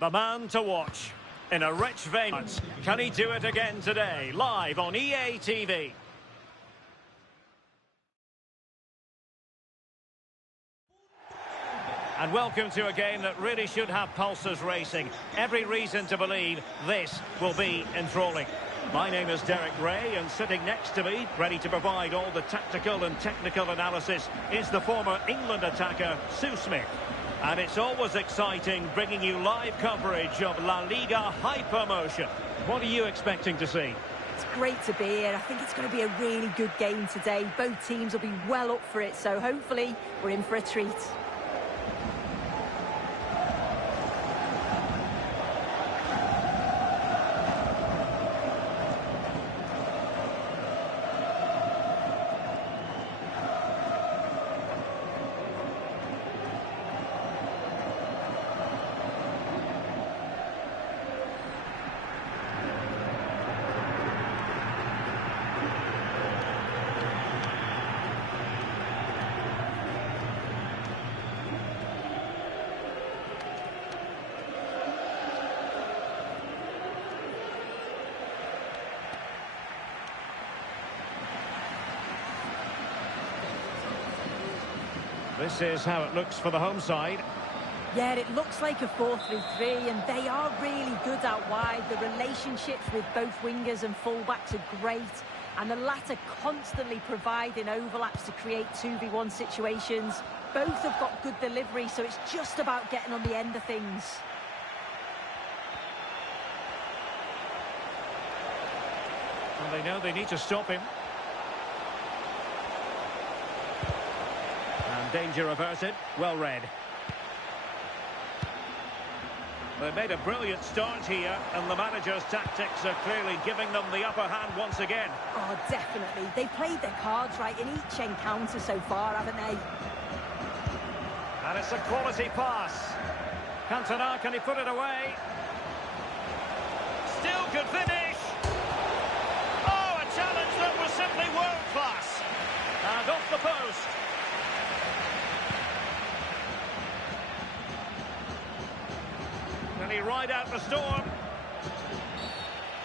the man to watch. In a rich venue. Can he do it again today? Live on EA TV. And welcome to a game that really should have pulses racing. Every reason to believe this will be enthralling. My name is Derek Ray, and sitting next to me, ready to provide all the tactical and technical analysis, is the former England attacker, Sue Smith. And it's always exciting bringing you live coverage of La Liga hypermotion. What are you expecting to see? It's great to be here. I think it's going to be a really good game today. Both teams will be well up for it, so hopefully we're in for a treat. This is how it looks for the home side. Yeah, it looks like a 4-3-3, and they are really good out wide. The relationships with both wingers and fullbacks are great, and the latter constantly providing overlaps to create 2v1 situations. Both have got good delivery, so it's just about getting on the end of things. And they know they need to stop him. And danger averted. Well read. They made a brilliant start here, and the manager's tactics are clearly giving them the upper hand once again. Oh, definitely. They played their cards right in each encounter so far, haven't they? And it's a quality pass. Cantona, can he put it away? Still good finish. Oh, a challenge that was simply world class. And off the post. Can he ride out the storm?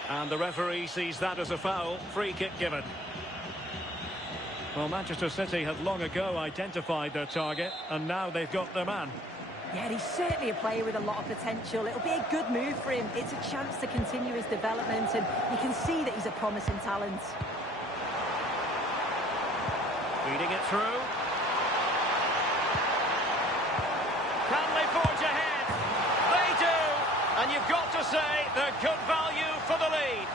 And the referee sees that as a foul. Free kick given. Well, Manchester City had long ago identified their target, and now they've got their man. Yeah, he's certainly a player with a lot of potential. It'll be a good move for him. It's a chance to continue his development, and you can see that he's a promising talent. Feeding it through. Can they forge ahead? They do! And you've got to say they're good value for the lead.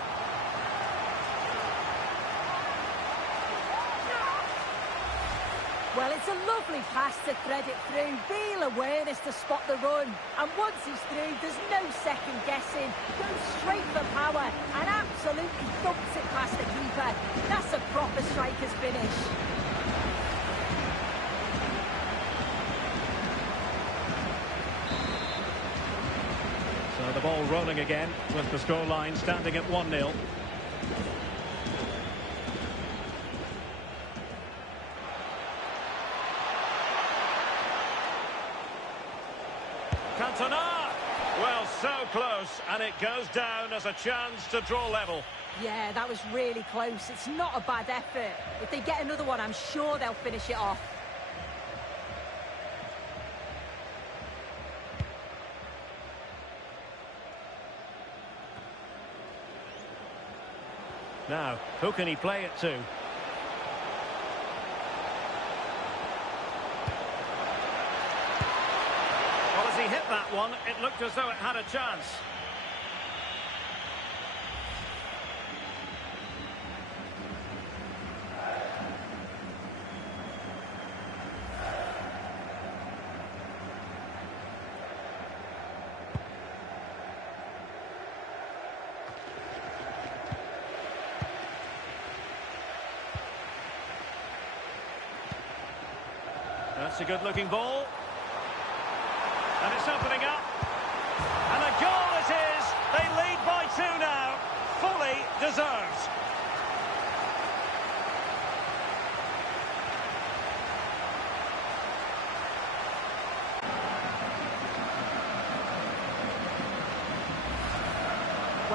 Well, it's a lovely pass to thread it through. Real awareness to spot the run. And once he's through, there's no second guessing. Goes straight for power and absolutely thumps it past the keeper. That's a proper striker's finish. So the ball rolling again with the scoreline standing at 1-0. Cantona! Well, so close, and it goes down as a chance to draw level. Yeah, that was really close. It's not a bad effort. If they get another one, I'm sure they'll finish it off. Now, who can he play it to? Well, as he hit that one, it looked as though it had a chance. That's a good-looking ball. And it's opening up. And a goal it is. They lead by 2 now. Fully deserved.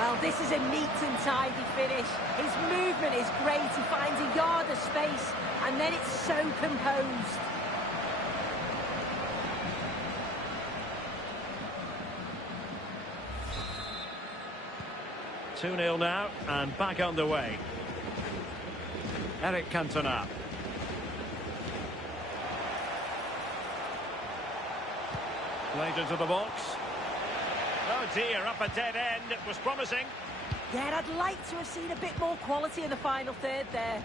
Well, this is a neat and tidy finish. His movement is great. He finds a yard of space, and then it's so composed. Two 0 now, and back underway. Eric Cantona. Played into the box. Oh dear, up a dead end. It was promising. Yeah, I'd like to have seen a bit more quality in the final third there.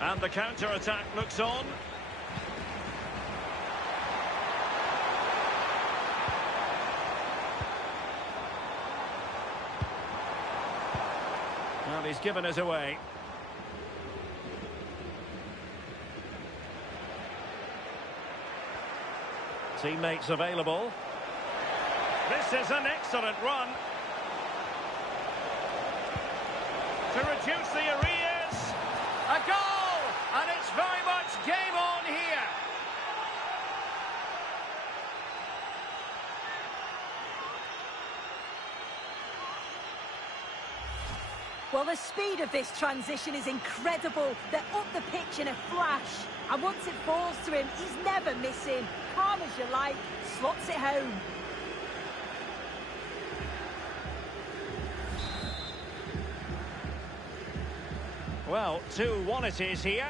And the counter-attack looks on. Well, he's given us away. Teammates available. This is an excellent run. To reduce the arrears. A goal! And it's very much game on here. Well, the speed of this transition is incredible. They're up the pitch in a flash. And once it falls to him, he's never missing. Calm as you like, slots it home. Well, 2-1 it is here.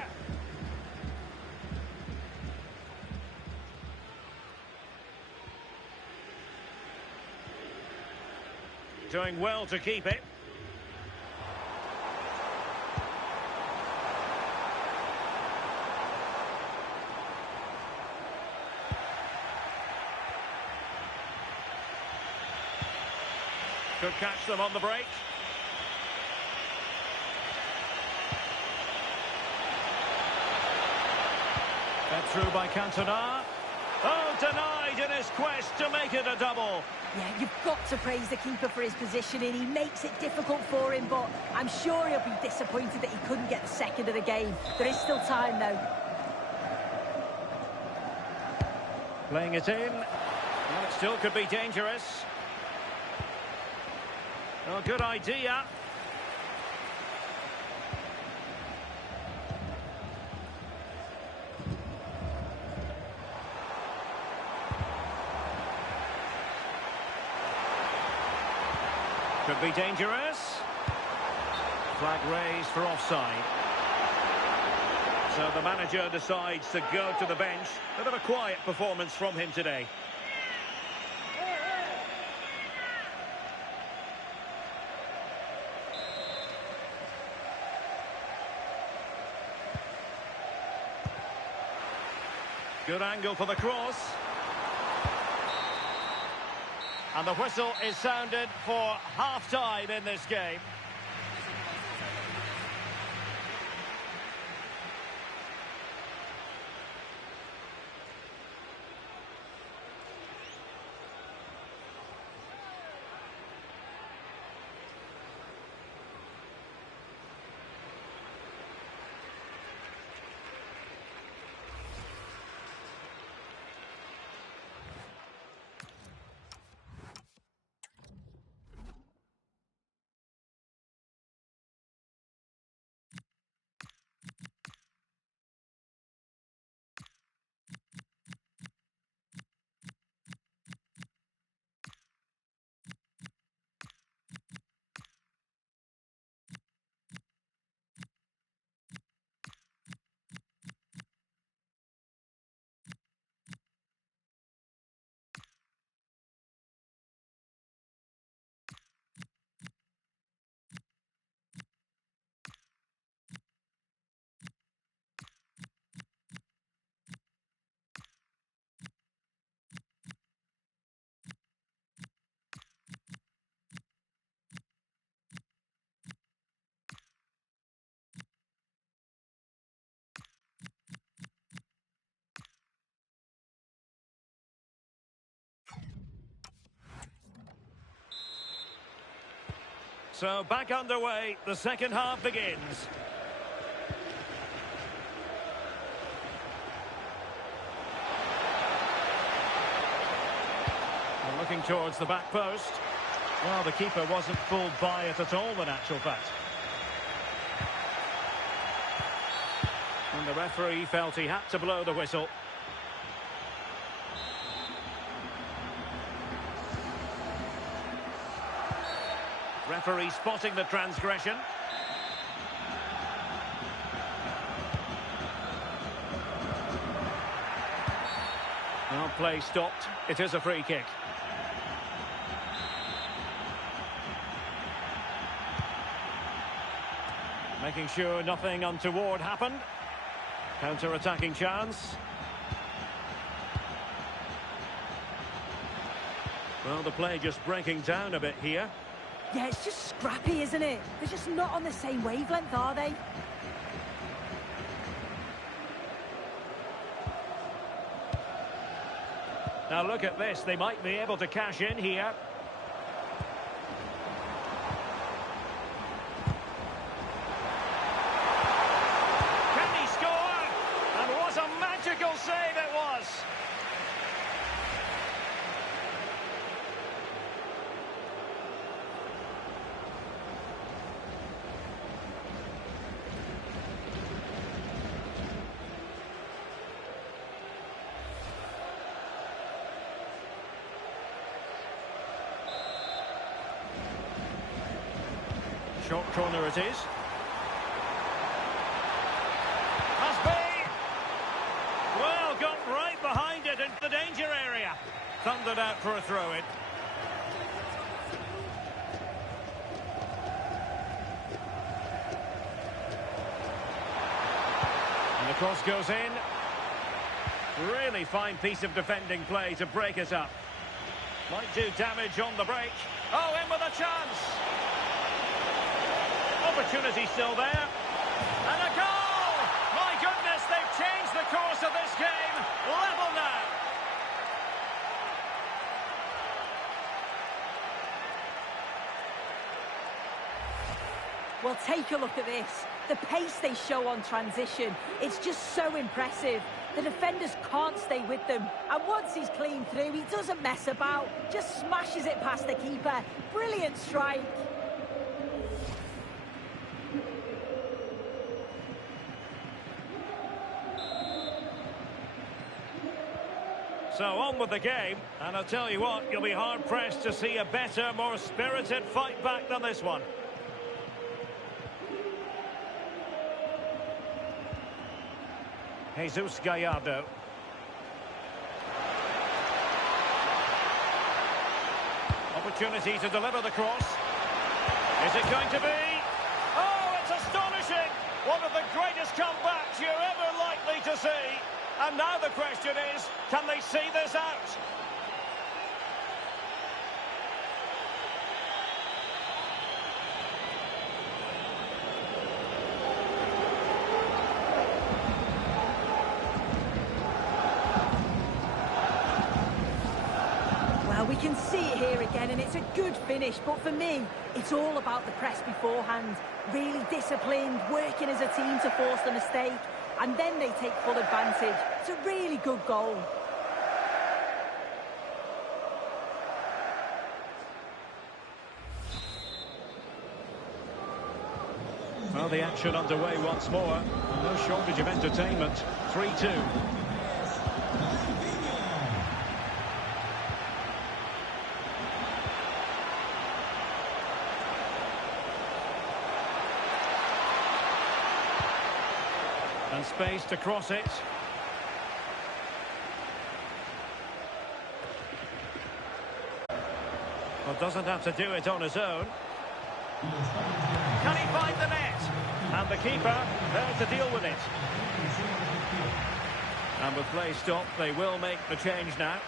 Doing well to keep it. Could catch them on the break. Fed through by Cantona. Oh, denied in his quest to make it a double. Yeah, you've got to praise the keeper for his positioning. He makes it difficult for him, but I'm sure he'll be disappointed that he couldn't get the second of the game. There is still time, though. Playing it in. Well, it still could be dangerous. Oh, good idea. Could be dangerous. Flag raised for offside. So the manager decides to go to the bench. Bit of a quiet performance from him today. Good angle for the cross. And the whistle is sounded for half-time in this game. So back underway, the second half begins. And looking towards the back post. Well, the keeper wasn't fooled by it at all, in actual fact. And the referee felt he had to blow the whistle. Referee spotting the transgression. Well, play stopped. It is a free kick. Making sure nothing untoward happened. Counter-attacking chance. Well, the play just breaking down a bit here. Yeah, it's just scrappy, isn't it? They're just not on the same wavelength, are they? Now look at this, they might be able to cash in here. Can he score? And what a magical save it was! Short corner it is. Must be! Well, got right behind it into the danger area. Thundered out for a throw-in. And the cross goes in. Really fine piece of defending play to break it up. Might do damage on the break. Oh, in with a chance! Opportunity still there. And a goal! My goodness, they've changed the course of this game. Level now. Well, take a look at this. The pace they show on transition, it's just so impressive. The defenders can't stay with them. And once he's clean through, he doesn't mess about. Just smashes it past the keeper. Brilliant strike. So on with the game, and I'll tell you what, you'll be hard-pressed to see a better, more spirited fight back than this one. Jesus Gallardo. Opportunity to deliver the cross. Is it going to be? Oh, it's astonishing! One of the greatest comebacks you're ever likely to see. And now the question is, can they see this out? Well, we can see it here again, and it's a good finish. But for me, it's all about the press beforehand. Really disciplined, working as a team to force the mistake. And then they take full advantage. It's a really good goal. Well, the action underway once more. No shortage of entertainment. 3-2. And space to cross it. Well, doesn't have to do it on his own. Can he find the net? And the keeper there to deal with it. And with play stopped, they will make the change now.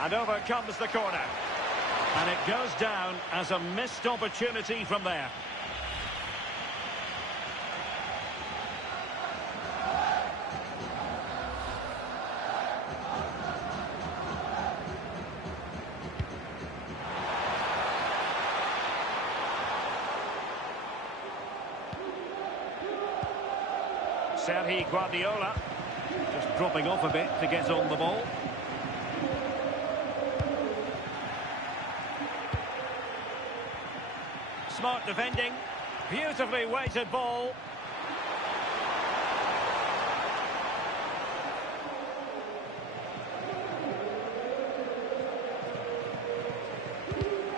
And over comes the corner. And it goes down as a missed opportunity from there. Sergi Guardiola just dropping off a bit to get on the ball. Smart defending, beautifully weighted ball.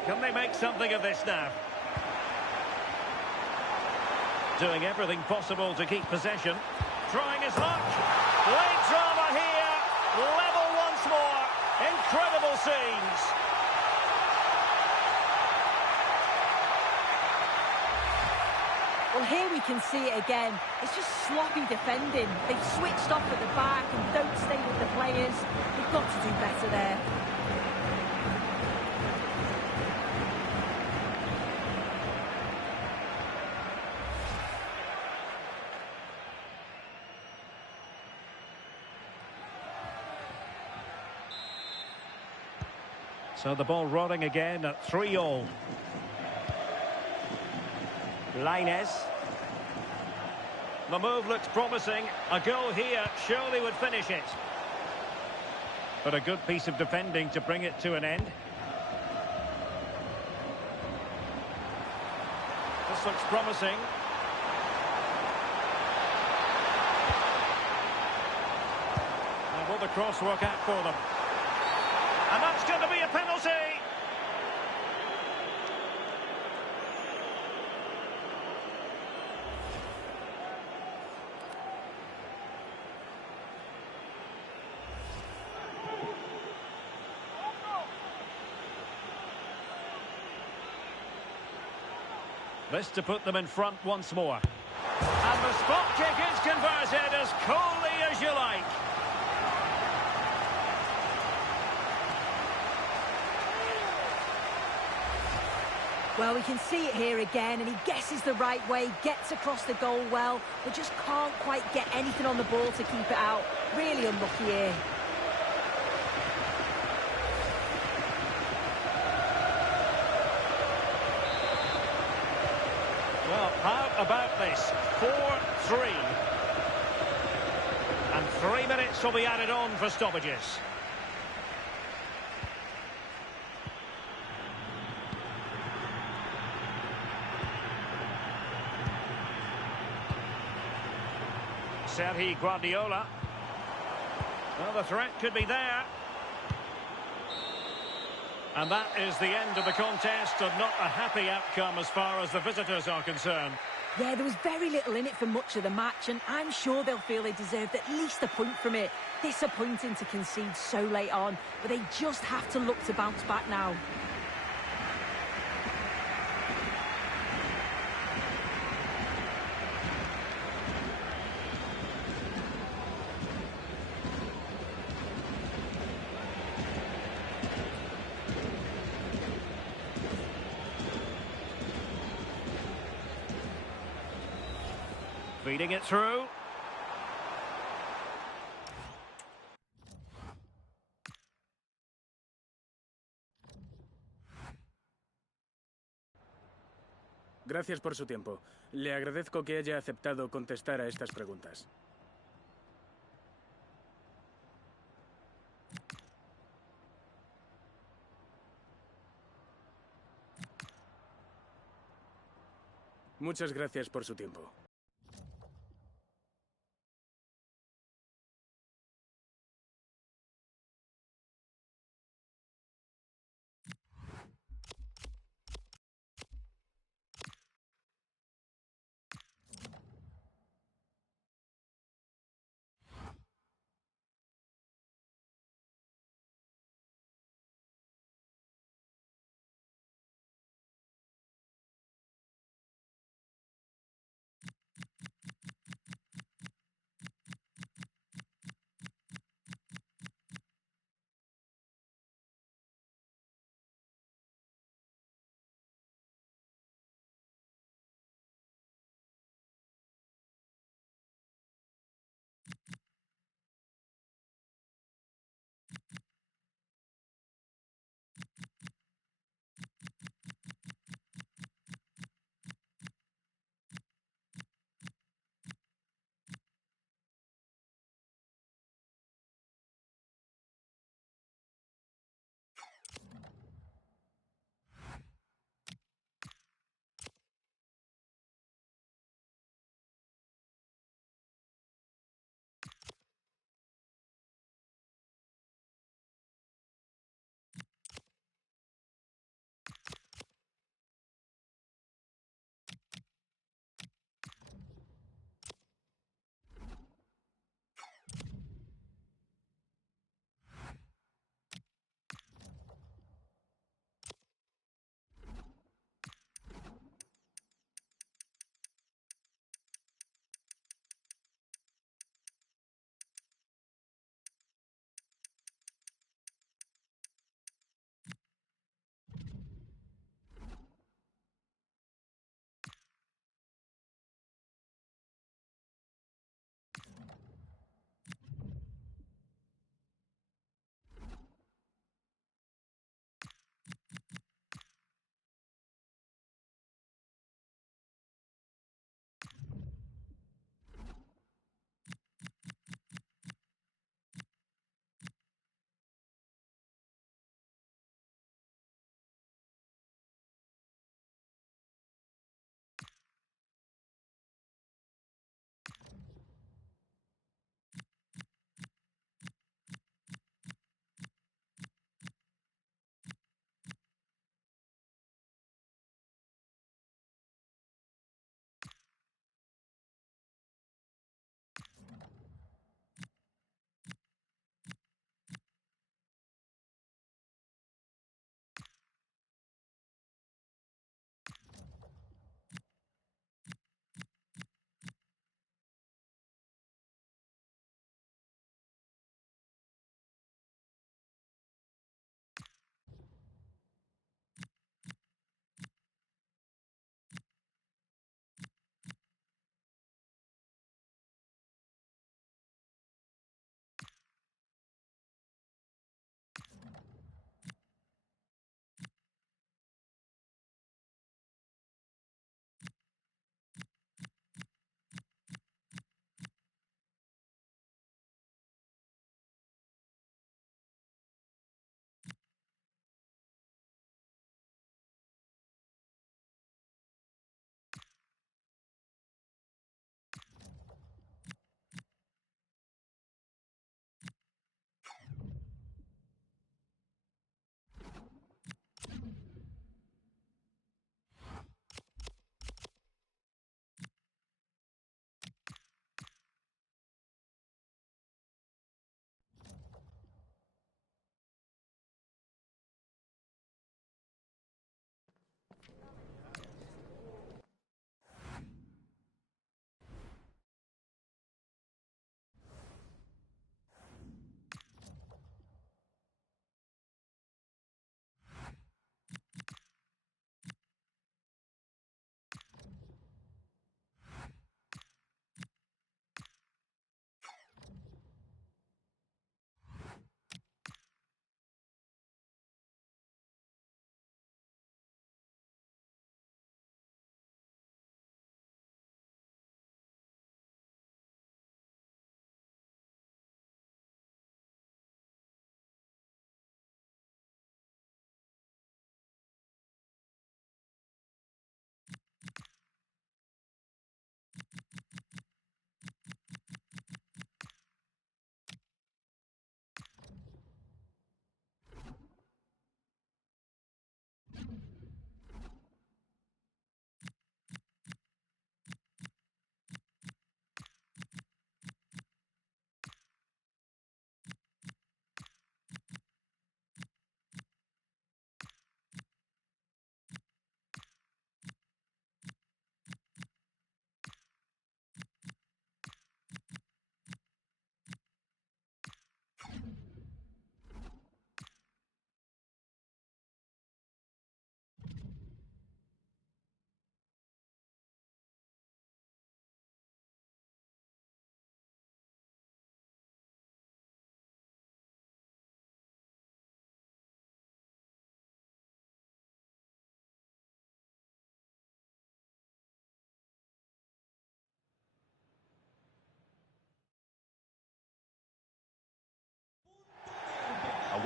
Can they make something of this now? Doing everything possible to keep possession. Trying his luck. Late drama here. Level once more. Incredible scenes. Well, here we can see it again. It's just sloppy defending. They've switched off at the back and don't stay with the players. They've got to do better there. So the ball rolling again at 3-all. Lainez. The move looks promising. A goal here surely would finish it. But a good piece of defending to bring it to an end. This looks promising. And will the cross work out for them? And that's going to be a penalty. This to put them in front once more. And the spot kick is converted as coolly as you like. Well, we can see it here again, and he guesses the right way, gets across the goal well, but just can't quite get anything on the ball to keep it out. Really unlucky here. Well, how about this? 4-3. And 3 minutes will be added on for stoppages. Sergi Guardiola. Well, the threat could be there. And that is the end of the contest, and not a happy outcome as far as the visitors are concerned. Yeah, there was very little in it for much of the match, and I'm sure they'll feel they deserved at least a point from it. Disappointing to concede so late on, but they just have to look to bounce back now. Feeding it through. Gracias por su tiempo. Le agradezco que haya aceptado contestar a estas preguntas. Muchas gracias por su tiempo.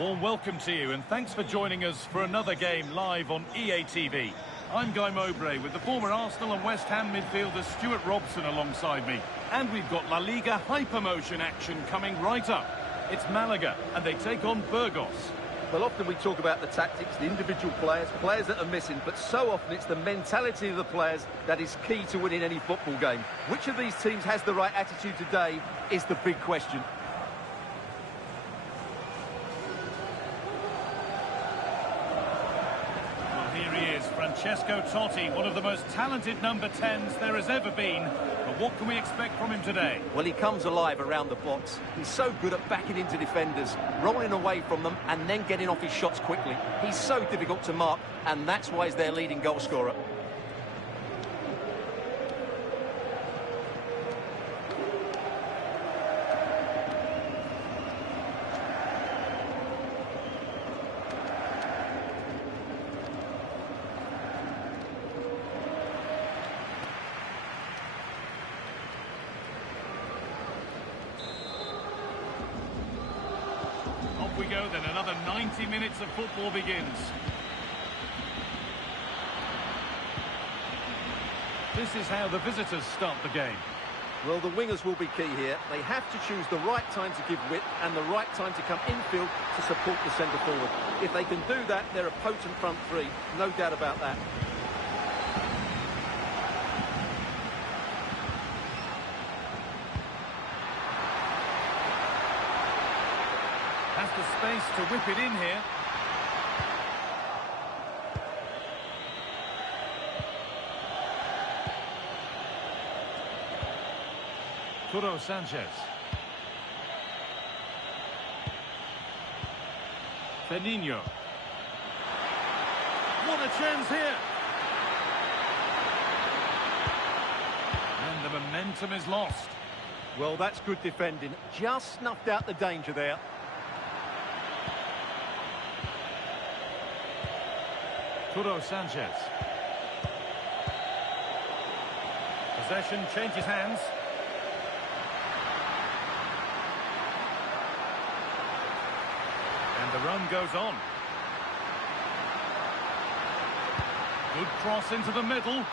warm welcome to you, and thanks for joining us for another game live on EA TV. I'm Guy Mowbray with the former Arsenal and West Ham midfielder Stuart Robson alongside me. And we've got La Liga hypermotion action coming right up. It's Malaga, and they take on Burgos. Well, often we talk about the tactics, the individual players that are missing, but so often it's the mentality of the players that is key to winning any football game. Which of these teams has the right attitude today is the big question. Francesco Totti, one of the most talented number 10s there has ever been. But what can we expect from him today? Well, he comes alive around the box. He's so good at backing into defenders, rolling away from them, and then getting off his shots quickly. He's so difficult to mark, and that's why he's their leading goal scorer. We go then, another 90 minutes of football begins. This is how the visitors start the game. Well, the wingers will be key here. They have to choose the right time to give width and the right time to come infield to support the centre forward. If they can do that, they're a potent front three, no doubt about that. Has the space to whip it in here. Turo Sanchez. Fernino. What a chance here. And the momentum is lost. Well, that's good defending. Just snuffed out the danger there. Turo Sanchez. Possession changes hands. And the run goes on. Good cross into the middle.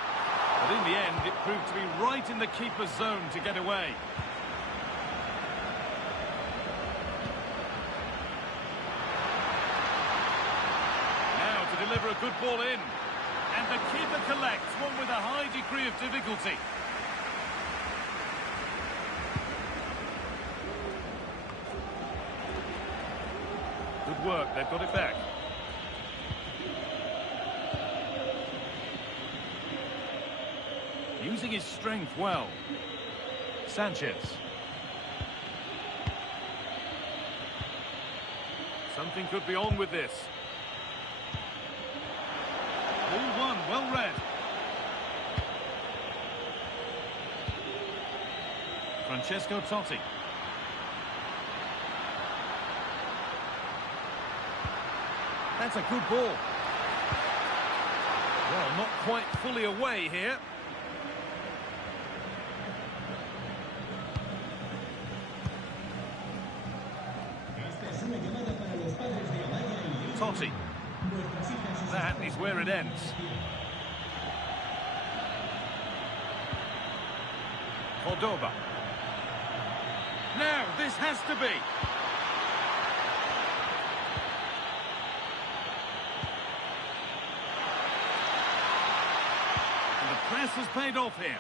But in the end, it proved to be right in the keeper's zone to get away. Deliver a good ball in, and the keeper collects one with a high degree of difficulty. Good work, they've got it back. Using his strength well. Sanchez. Something could be on with this. All one, well read. Francesco Totti. That's a good ball. Well, not quite fully away here. Totti. That is where it ends. Cordoba. Now, this has to be. And the press has paid off here.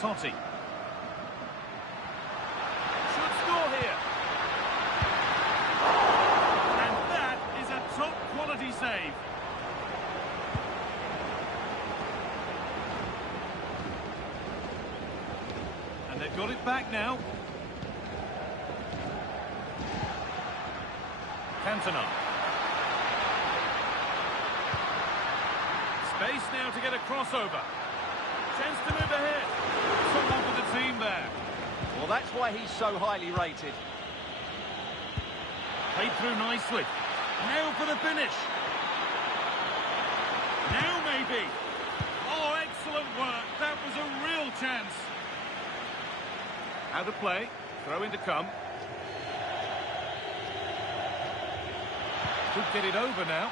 Totti. Should score here. And that is a top-quality save. And they've got it back now. Cantona. Space now to get a crossover. Chance to move ahead. Someone for the team there. Well, that's why he's so highly rated. Played through nicely. Now for the finish. Now maybe. Oh, excellent work. That was a real chance. Out of play. Throw in to come. Could get it over now.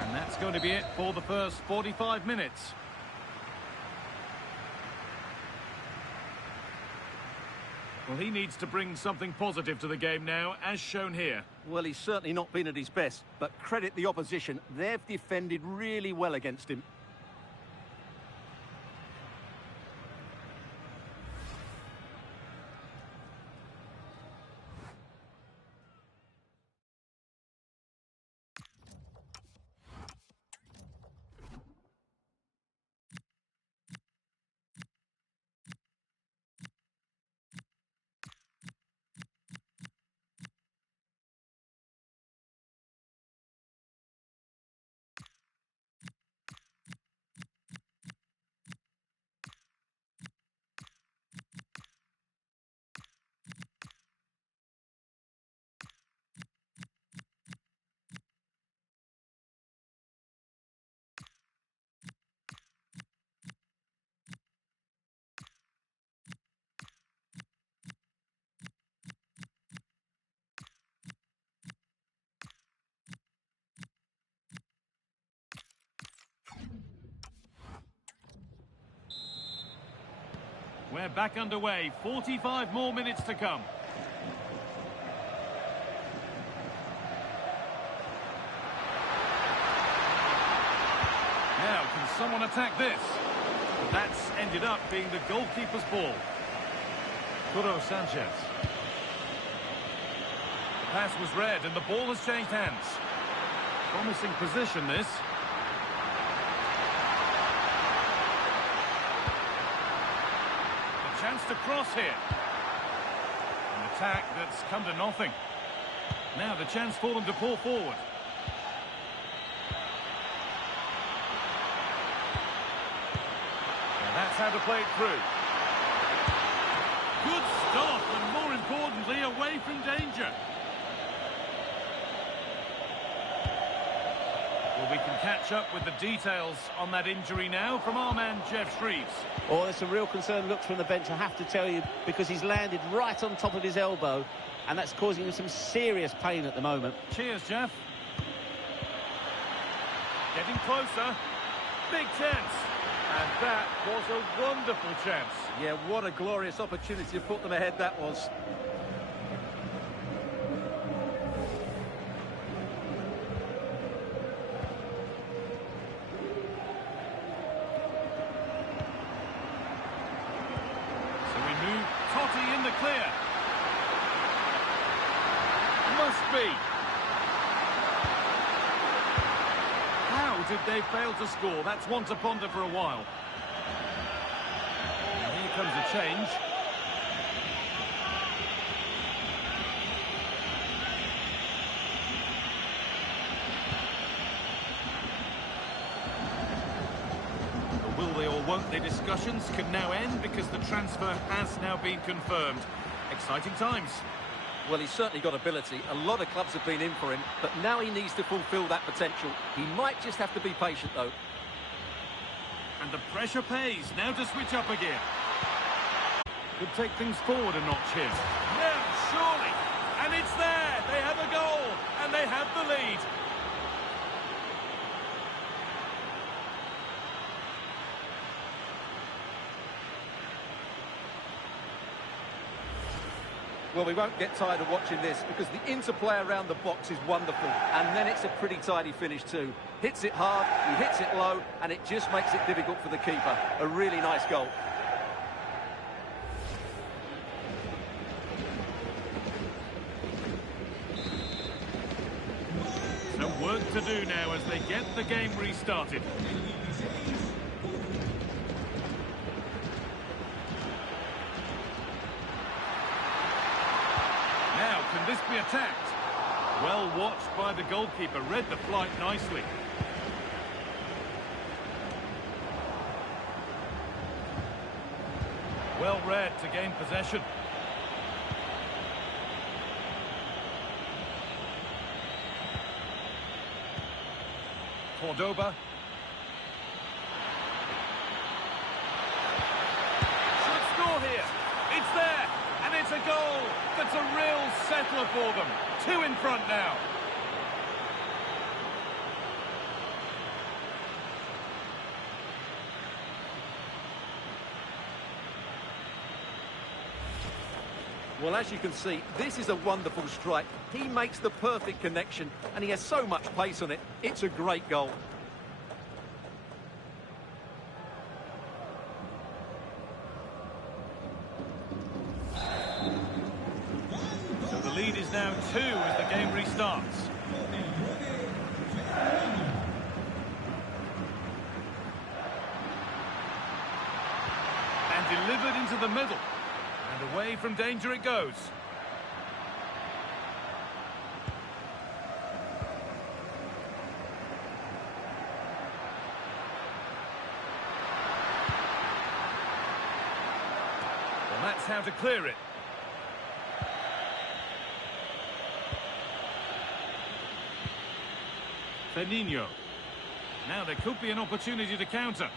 And that's going to be it for the first 45 minutes. Well, he needs to bring something positive to the game now, as shown here. Well, he's certainly not been at his best, but credit the opposition. They've defended really well against him. We're back underway. 45 more minutes to come. Now, can someone attack this? That's ended up being the goalkeeper's ball. Kuro Sanchez. The pass was read and the ball has changed hands. Promising position, this. Chance to cross here. An attack that's come to nothing. Now the chance for them to pull forward. And that's how to play it through. Good stop, and more importantly, away from danger. Well, we can catch up with the details on that injury now from our man, Jeff Shreves. Oh, there's some real concern looks from the bench, I have to tell you, because he's landed right on top of his elbow, and that's causing him some serious pain at the moment. Cheers, Jeff. Getting closer. Big chance. And that was a wonderful chance. Yeah, what a glorious opportunity to put them ahead that was. Clear. Must be. How did they fail to score? That's one to ponder for a while. And here comes a change. The will they or won't they discussions can now end because the transfer has now been confirmed. Exciting times. Well, he's certainly got ability. A lot of clubs have been in for him, but now he needs to fulfil that potential. He might just have to be patient, though. And the pressure pays. Now to switch up again. Could take things forward a notch here. Yeah, surely. And it's there. They have a goal. And they have the lead. Well, we won't get tired of watching this because the interplay around the box is wonderful. And then it's a pretty tidy finish too. Hits it hard, he hits it low, and it just makes it difficult for the keeper. A really nice goal. Some work to do now as they get the game restarted. Now, can this be attacked? Well watched by the goalkeeper, read the flight nicely. Well read to gain possession. Cordoba. Should score here. It's there, and it's a goal. That's a real settler for them. 2 in front now. Well, as you can see, this is a wonderful strike. He makes the perfect connection, and he has so much pace on it. It's a great goal. So the lead is now 2 as the game restarts. And delivered into the middle. And away from danger it goes. Well, that's how to clear it. Firmino. Now there could be an opportunity to counter.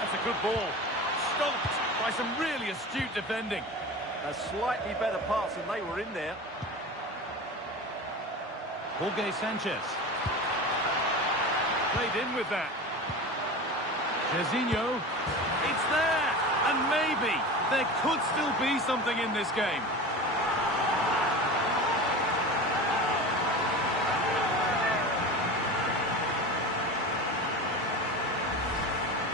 That's a good ball. Stopped by some really astute defending. A slightly better pass and they were in there. Jorge Sanchez. Played in with that. Jorginho. It's there! And maybe there could still be something in this game.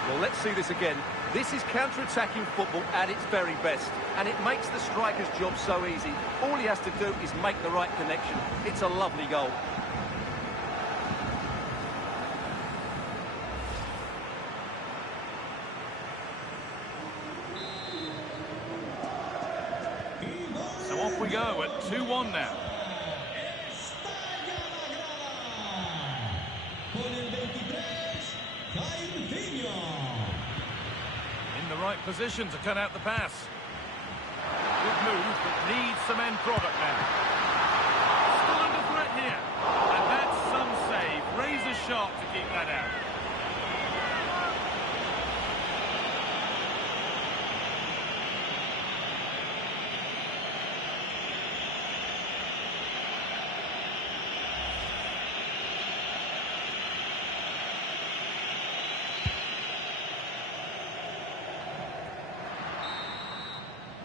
Well, let's see this again. This is counter-attacking football at its very best, and it makes the striker's job so easy. All he has to do is make the right connection. It's a lovely goal. So off we go at 2-1 now. Right position to cut out the pass. Good move, but needs some end product now. Still under threat here. And that's some save. Razor sharp to keep that out.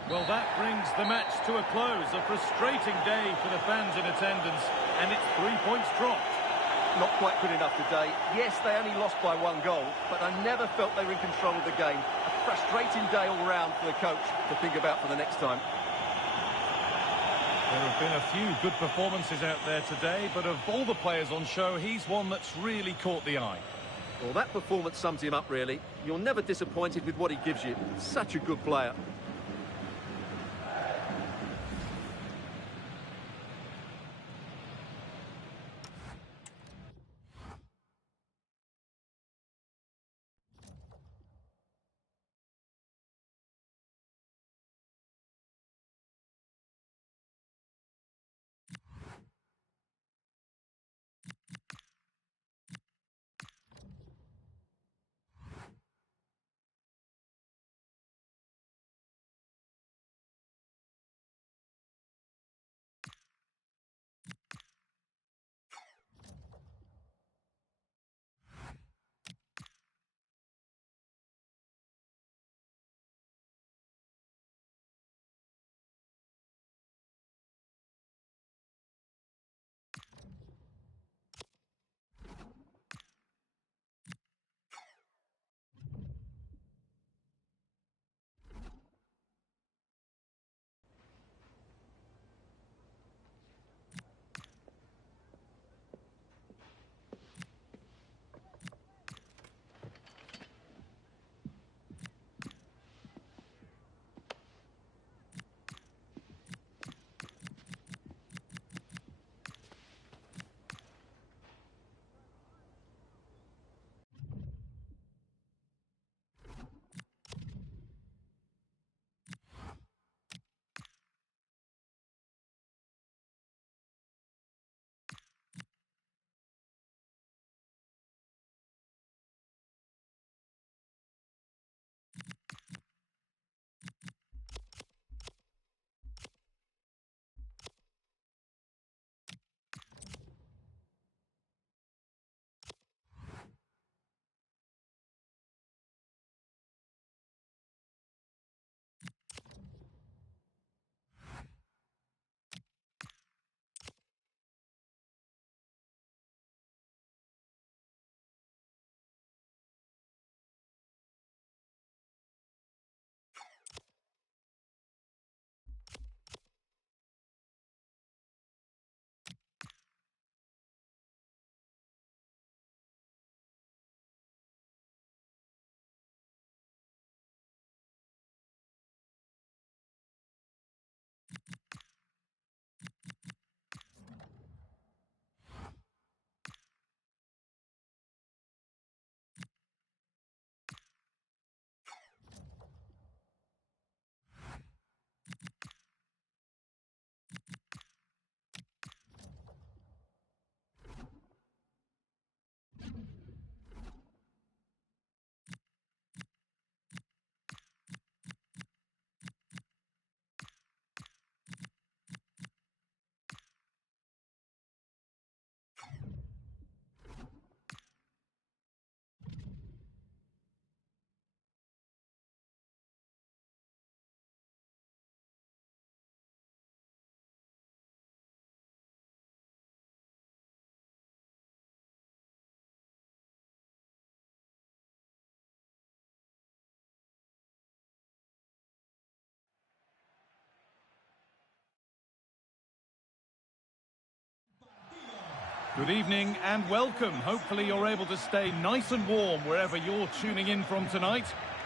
Well, that brings the match to a close. A frustrating day for the fans in attendance, and it's 3 points dropped. Not quite good enough today. Yes, they only lost by 1 goal, but I never felt they were in control of the game. A frustrating day all round for the coach to think about for the next time. There have been a few good performances out there today, but of all the players on show, he's one that's really caught the eye. Well, that performance sums him up, really. You're never disappointed with what he gives you. Such a good player. Good evening and welcome. Hopefully you're able to stay nice and warm wherever you're tuning in from tonight.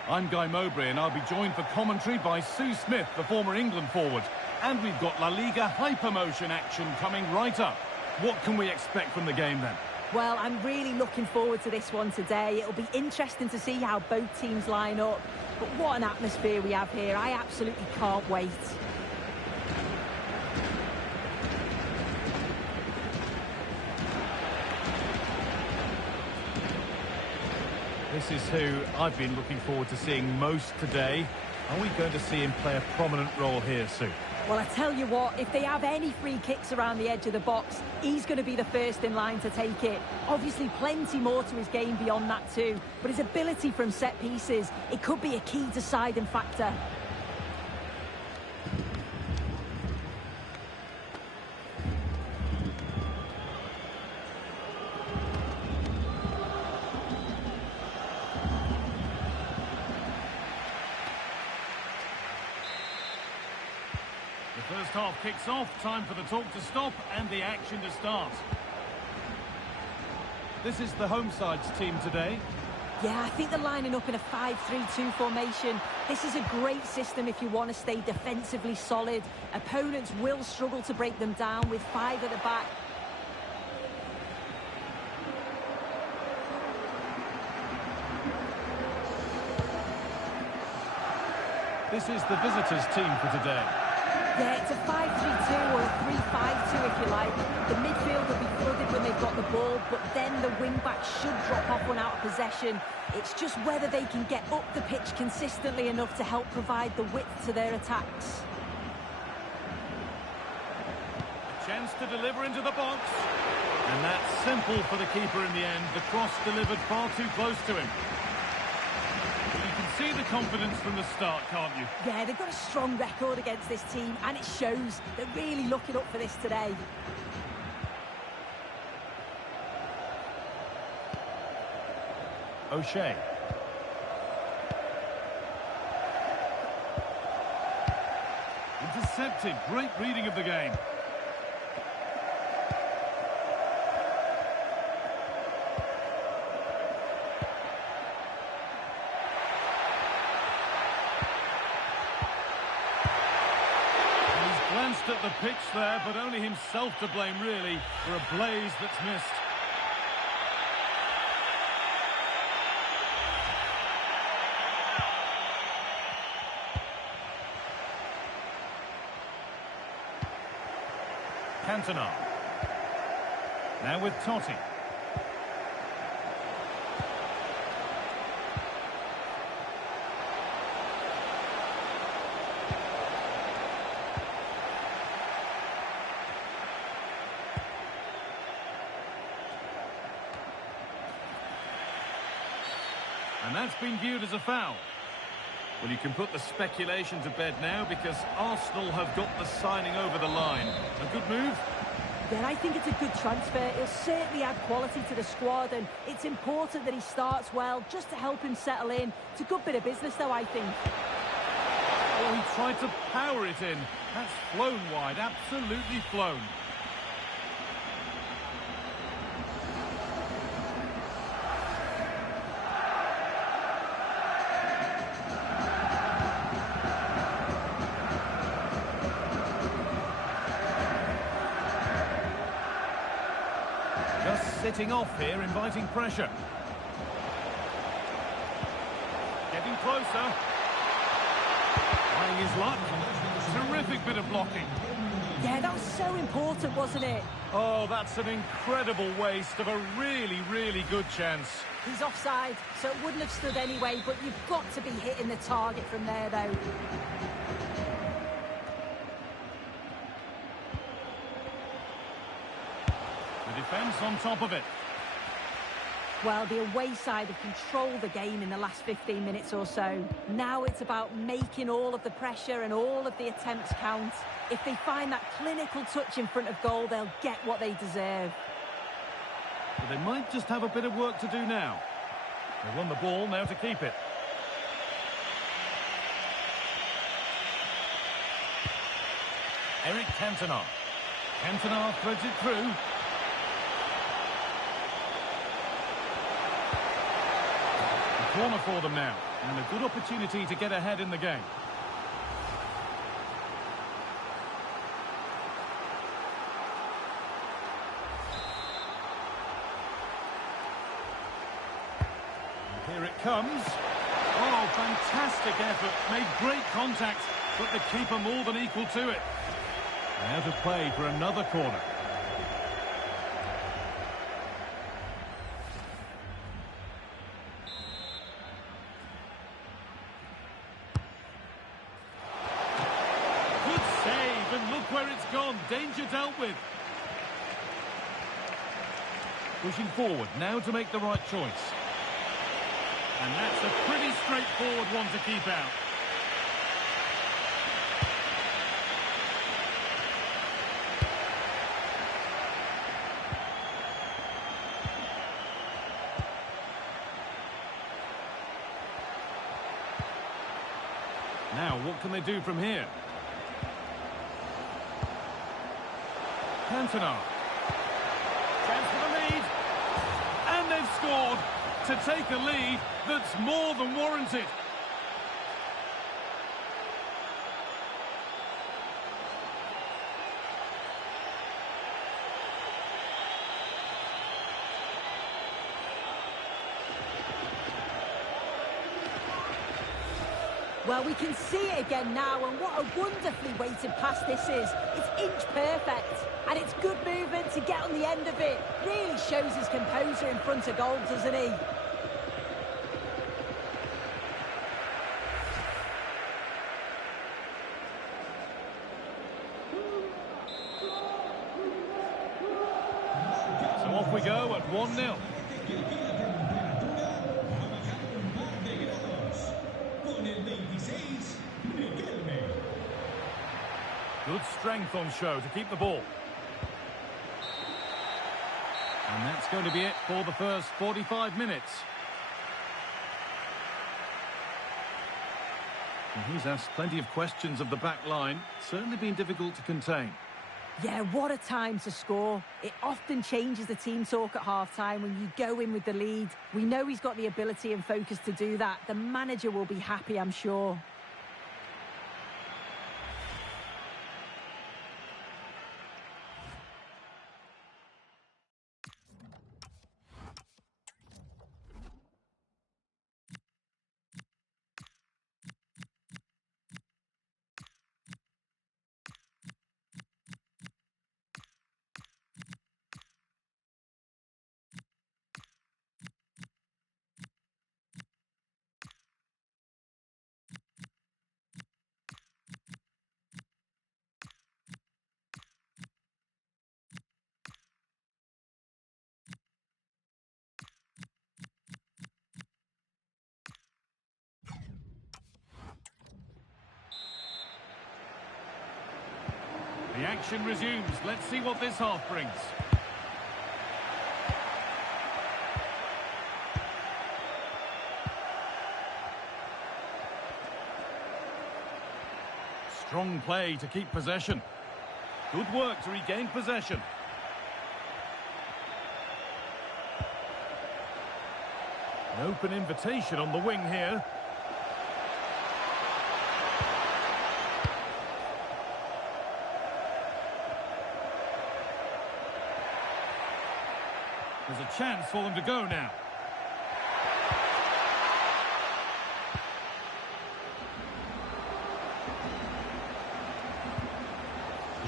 I'm Guy Mowbray and I'll be joined for commentary by Sue Smith, the former England forward. And we've got La Liga hypermotion action coming right up. What can we expect from the game then? Well, I'm really looking forward to this one today. It'll be interesting to see how both teams line up. But what an atmosphere we have here. I absolutely can't wait. This is who I've been looking forward to seeing most today. Are we going to see him play a prominent role here, Sue? Well, I tell you what, if they have any free kicks around the edge of the box, he's going to be the first in line to take it. Obviously, plenty more to his game beyond that too, but his ability from set pieces, it could be a key deciding factor. The first half kicks off, time for the talk to stop and the action to start. This is the home side's team today. Yeah, I think they're lining up in a 5-3-2 formation. This is a great system if you want to stay defensively solid. Opponents will struggle to break them down with 5 at the back. This is the visitors' team for today. Yeah, it's a 5-3-2 or a 3-5-2 if you like. The midfield will be flooded when they've got the ball, but then the wing-backs should drop off when out of possession. It's just whether they can get up the pitch consistently enough to help provide the width to their attacks. A chance to deliver into the box. And that's simple for the keeper in the end. The cross delivered far too close to him. See the confidence from the start, can't you? Yeah, they've got a strong record against this team, and it shows. They're really looking up for this today. O'Shea. Intercepted. Great reading of the game. Glanced at the pitch there, but only himself to blame, really, for a blaze that's missed. Cantona. Now with Totti. And that's been viewed as a foul. Well, you can put the speculation to bed now because Arsenal have got the signing over the line. A good move? Yeah, I think it's a good transfer. He'll certainly add quality to the squad, and it's important that he starts well just to help him settle in. It's a good bit of business, though, I think. Oh, he tried to power it in. That's flown wide, absolutely flown. Sitting off here, inviting pressure. Getting closer. Trying his luck. Terrific bit of blocking. Yeah, that was so important, wasn't it? Oh, that's an incredible waste of a really, really good chance. He's offside, so it wouldn't have stood anyway, but you've got to be hitting the target from there, though. Defence on top of it. Well, the away side have controlled the game in the last 15 minutes or so. Now it's about making all of the pressure and all of the attempts count. If they find that clinical touch in front of goal, they'll get what they deserve. But they might just have a bit of work to do now. They won the ball, now to keep it. Eric Cantona. Cantona threads it through. corner for them now, and a good opportunity to get ahead in the game. Here it comes. Oh, fantastic effort. Made great contact, but the keeper more than equal to it. Out of play for another corner. Good save, and look where it's gone. Danger dealt with. Pushing forward, now to make the right choice. And that's a pretty straightforward one to keep out. Now, what can they do from here? Cantona. Chance for the lead. And they've scored to take a lead that's more than warranted. Well, we can see it again now, and what a wonderfully weighted pass this is. It's inch perfect, and it's good movement to get on the end of it. Really shows his composure in front of goal, doesn't he? So off we go at 1-0. Good strength on show to keep the ball. And that's going to be it for the first 45 minutes. And he's asked plenty of questions of the back line. Certainly been difficult to contain. Yeah, what a time to score. It often changes the team talk at half-time when you go in with the lead. We know he's got the ability and focus to do that. The manager will be happy, I'm sure. The action resumes. Let's see what this half brings. Strong play to keep possession. Good work to regain possession. An open invitation on the wing here. There's a chance for them to go now.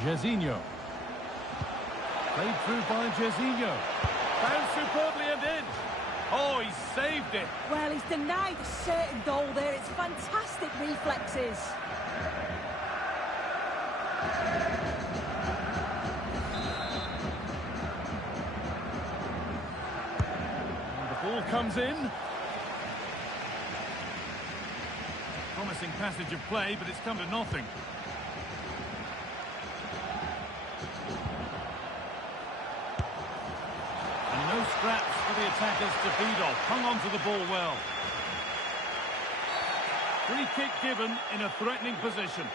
Jairzinho. Played through by Jairzinho. Found superbly and in. Oh, he saved it. Well, he's denied a certain goal there. It's fantastic reflexes. Ball comes in. Promising passage of play, but it's come to nothing. And no scraps for the attackers to feed off. Hung on to the ball well. Free kick given in a threatening position.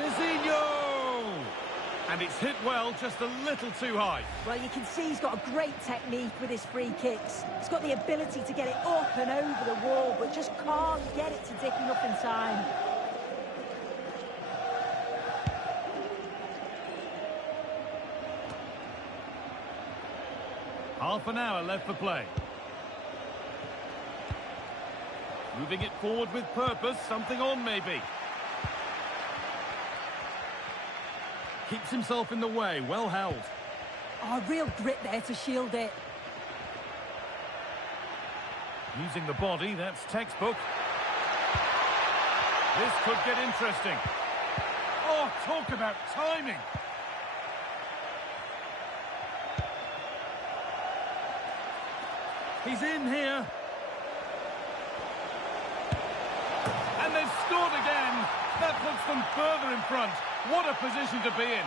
Jorginho! And it's hit well, just a little too high. Well, you can see he's got a great technique with his free kicks. He's got the ability to get it up and over the wall, but just can't get it to dip enough in time. Half an hour left for play. Moving it forward with purpose, something on maybe. Keeps himself in the way, well held. Oh, real grit there to shield it. Using the body, that's textbook. This could get interesting. Oh, talk about timing. He's in here. And they've scored again. That puts them further in front. What a position to be in.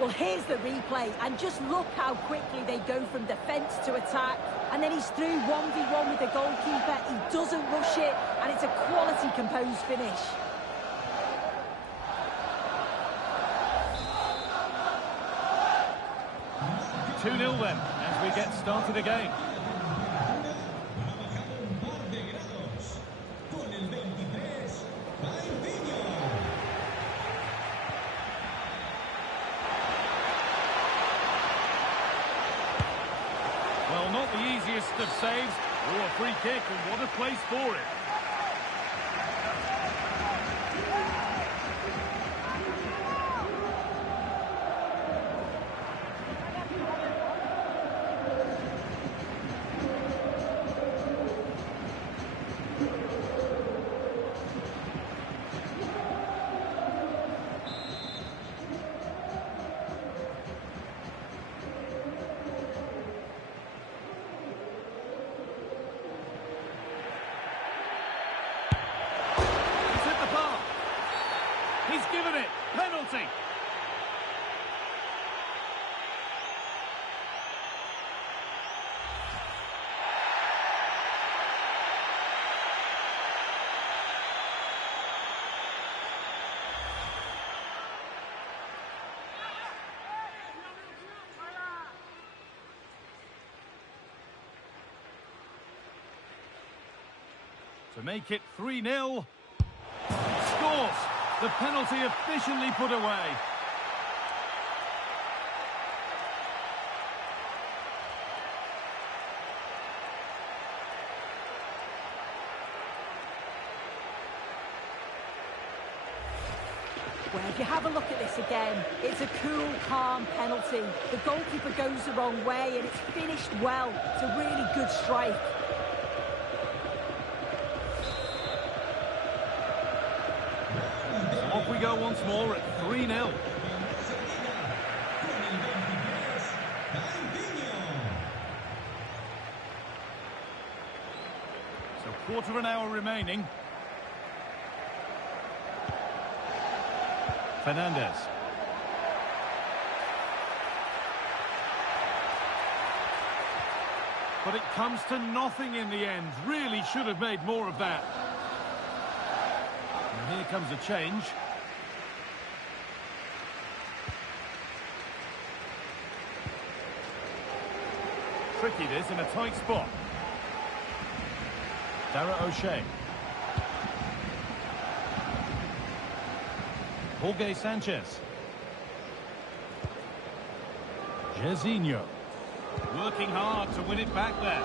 Well, here's the replay, and just look how quickly they go from defence to attack. And then he's through 1v1 with the goalkeeper. He doesn't rush it, and it's a quality composed finish. Two 2-0 then, as we get started again. Well, not the easiest of saves. Oh, a free kick, and what a place for it. He's given it. Penalty. To make it 3-0. Scores. The penalty efficiently put away. Well, if you have a look at this again, it's a cool, calm penalty. The goalkeeper goes the wrong way and it's finished well. It's a really good strike. Off we go once more at 3-0. So quarter of an hour remaining. Fernandez. But it comes to nothing in the end. Really should have made more of that. And here comes a change. Tricky this in a tight spot. Dara O'Shea. Jorge Sanchez. Jorginho. Working hard to win it back there.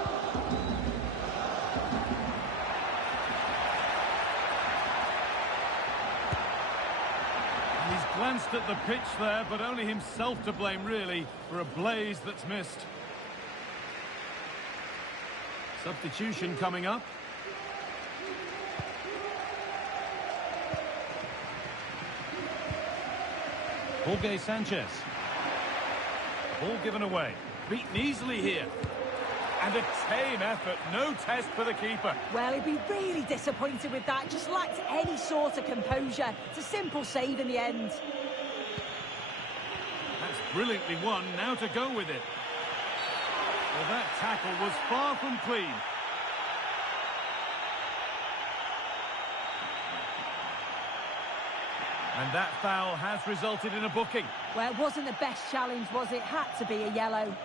He's glanced at the pitch there, but only himself to blame, really, for a blaze that's missed. Substitution coming up. Jorge Sanchez. Ball given away. Beaten easily here. And a tame effort. No test for the keeper. Well, he'd be really disappointed with that. Just lacked any sort of composure. It's a simple save in the end. That's brilliantly won, now to go with it. Well, that tackle was far from clean. And that foul has resulted in a booking. Well, it wasn't the best challenge, was it? Had to be a yellow.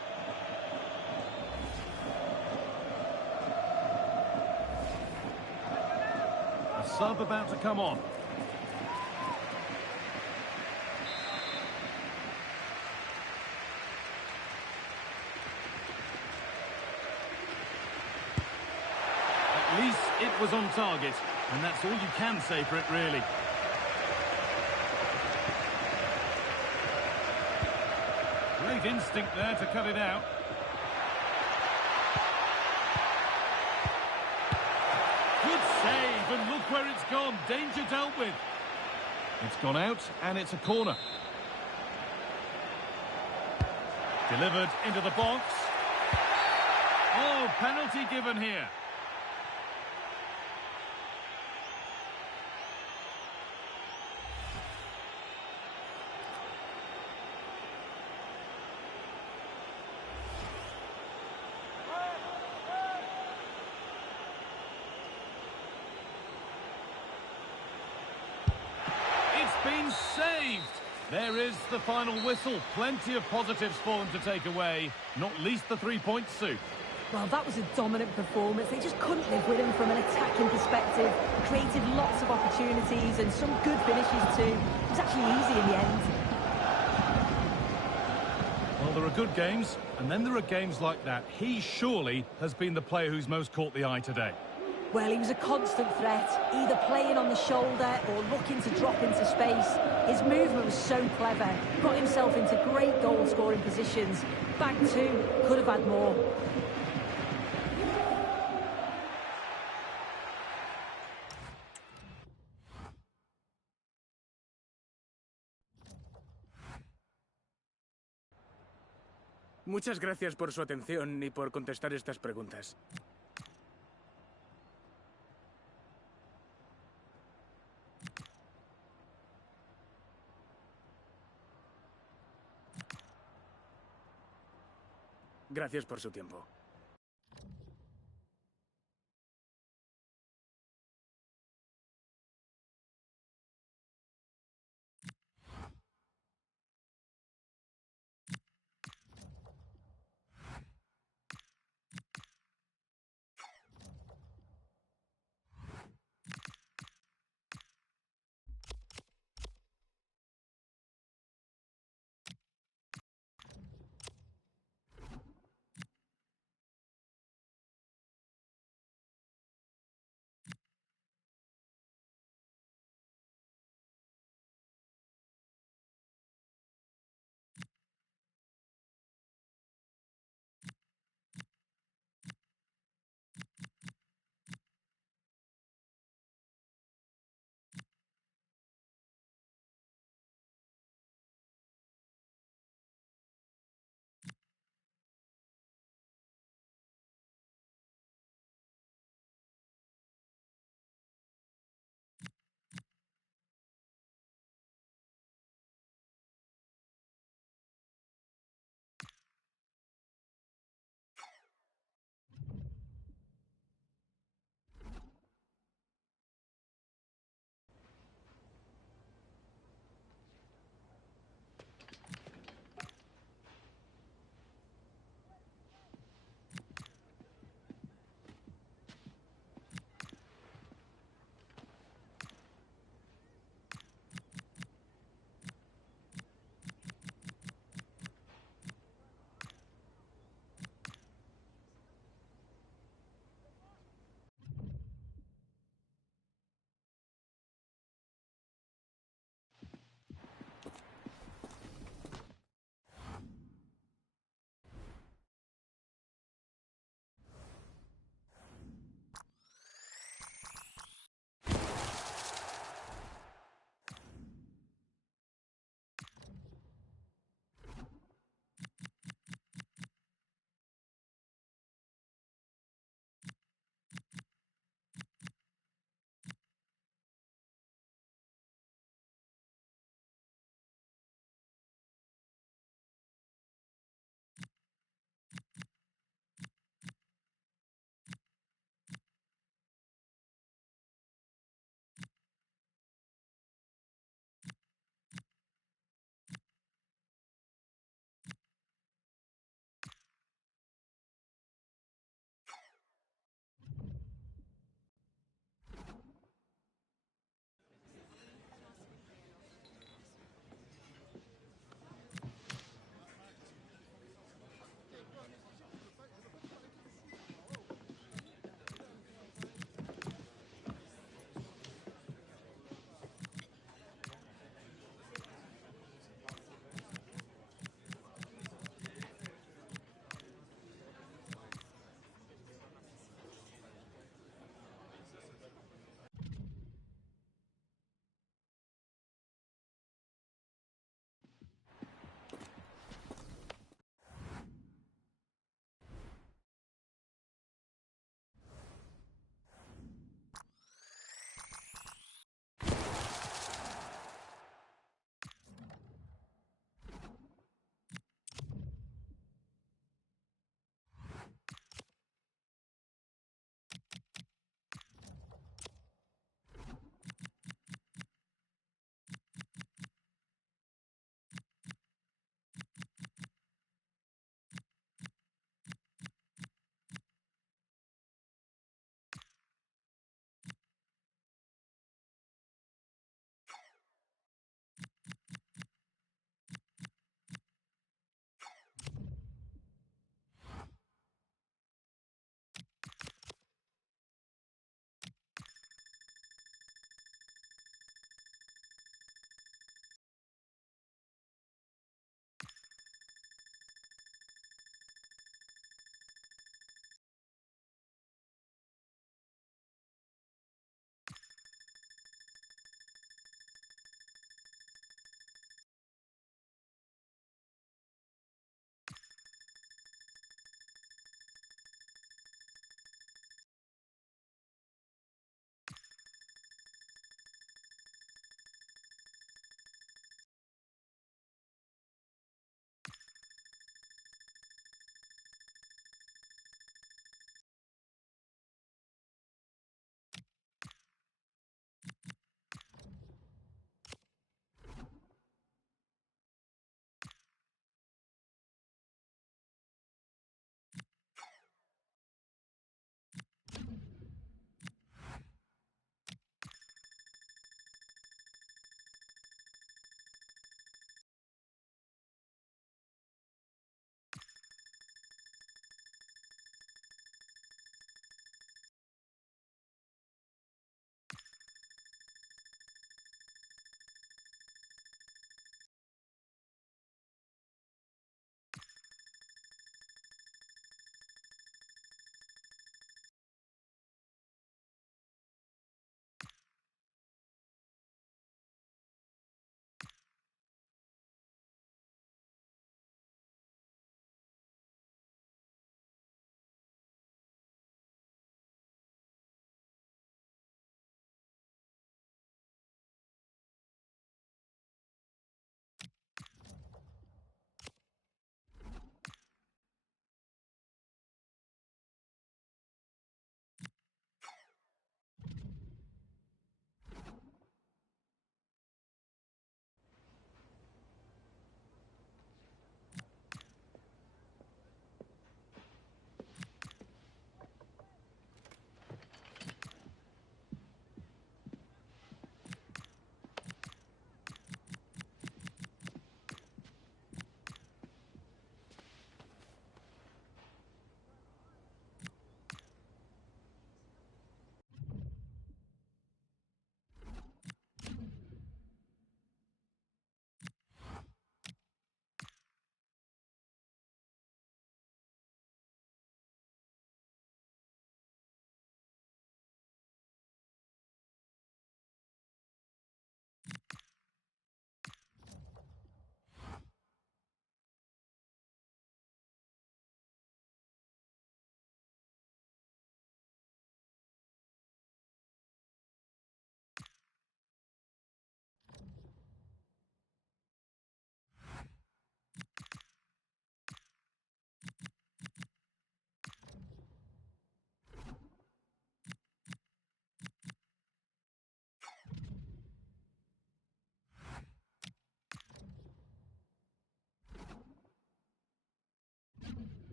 A sub about to come on. At least it was on target, and that's all you can say for it, really. Great instinct there to cut it out. Good save, and look where it's gone. Danger dealt with. It's gone out, and it's a corner. Delivered into the box. Oh, penalty given here. Been saved. There is the final whistle. Plenty of positives for them to take away, not least the 3-point suit. Well, that was a dominant performance. They just couldn't live with him from an attacking perspective. Created lots of opportunities and some good finishes too. It was actually easy in the end. Well, there are good games, and then there are games like that. He surely has been the player who's most caught the eye today. Well, he was a constant threat, either playing on the shoulder or looking to drop into space. His movement was so clever, got himself into great goal-scoring positions. Bagged two, could have had more. Muchas gracias por su atención y por contestar estas preguntas. Gracias por su tiempo.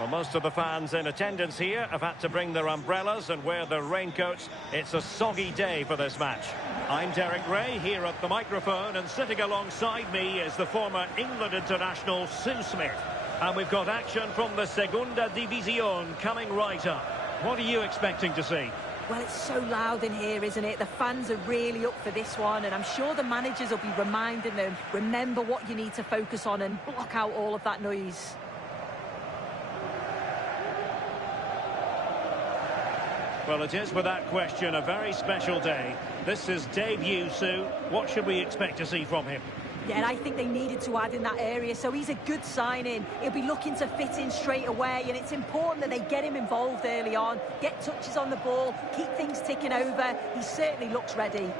Well, most of the fans in attendance here have had to bring their umbrellas and wear their raincoats. It's a soggy day for this match. I'm Derek Ray here at the microphone, and sitting alongside me is the former England international Sue Smith. And we've got action from the Segunda División coming right up. What are you expecting to see? Well, it's so loud in here, isn't it? The fans are really up for this one, and I'm sure the managers will be reminding them, remember what you need to focus on and block out all of that noise. Well, it is without question a very special day. This is debut, Sue. What should we expect to see from him? Yeah, and I think they needed to add in that area, so he's a good signing. He'll be looking to fit in straight away, and it's important that they get him involved early on, get touches on the ball, keep things ticking over. He certainly looks ready.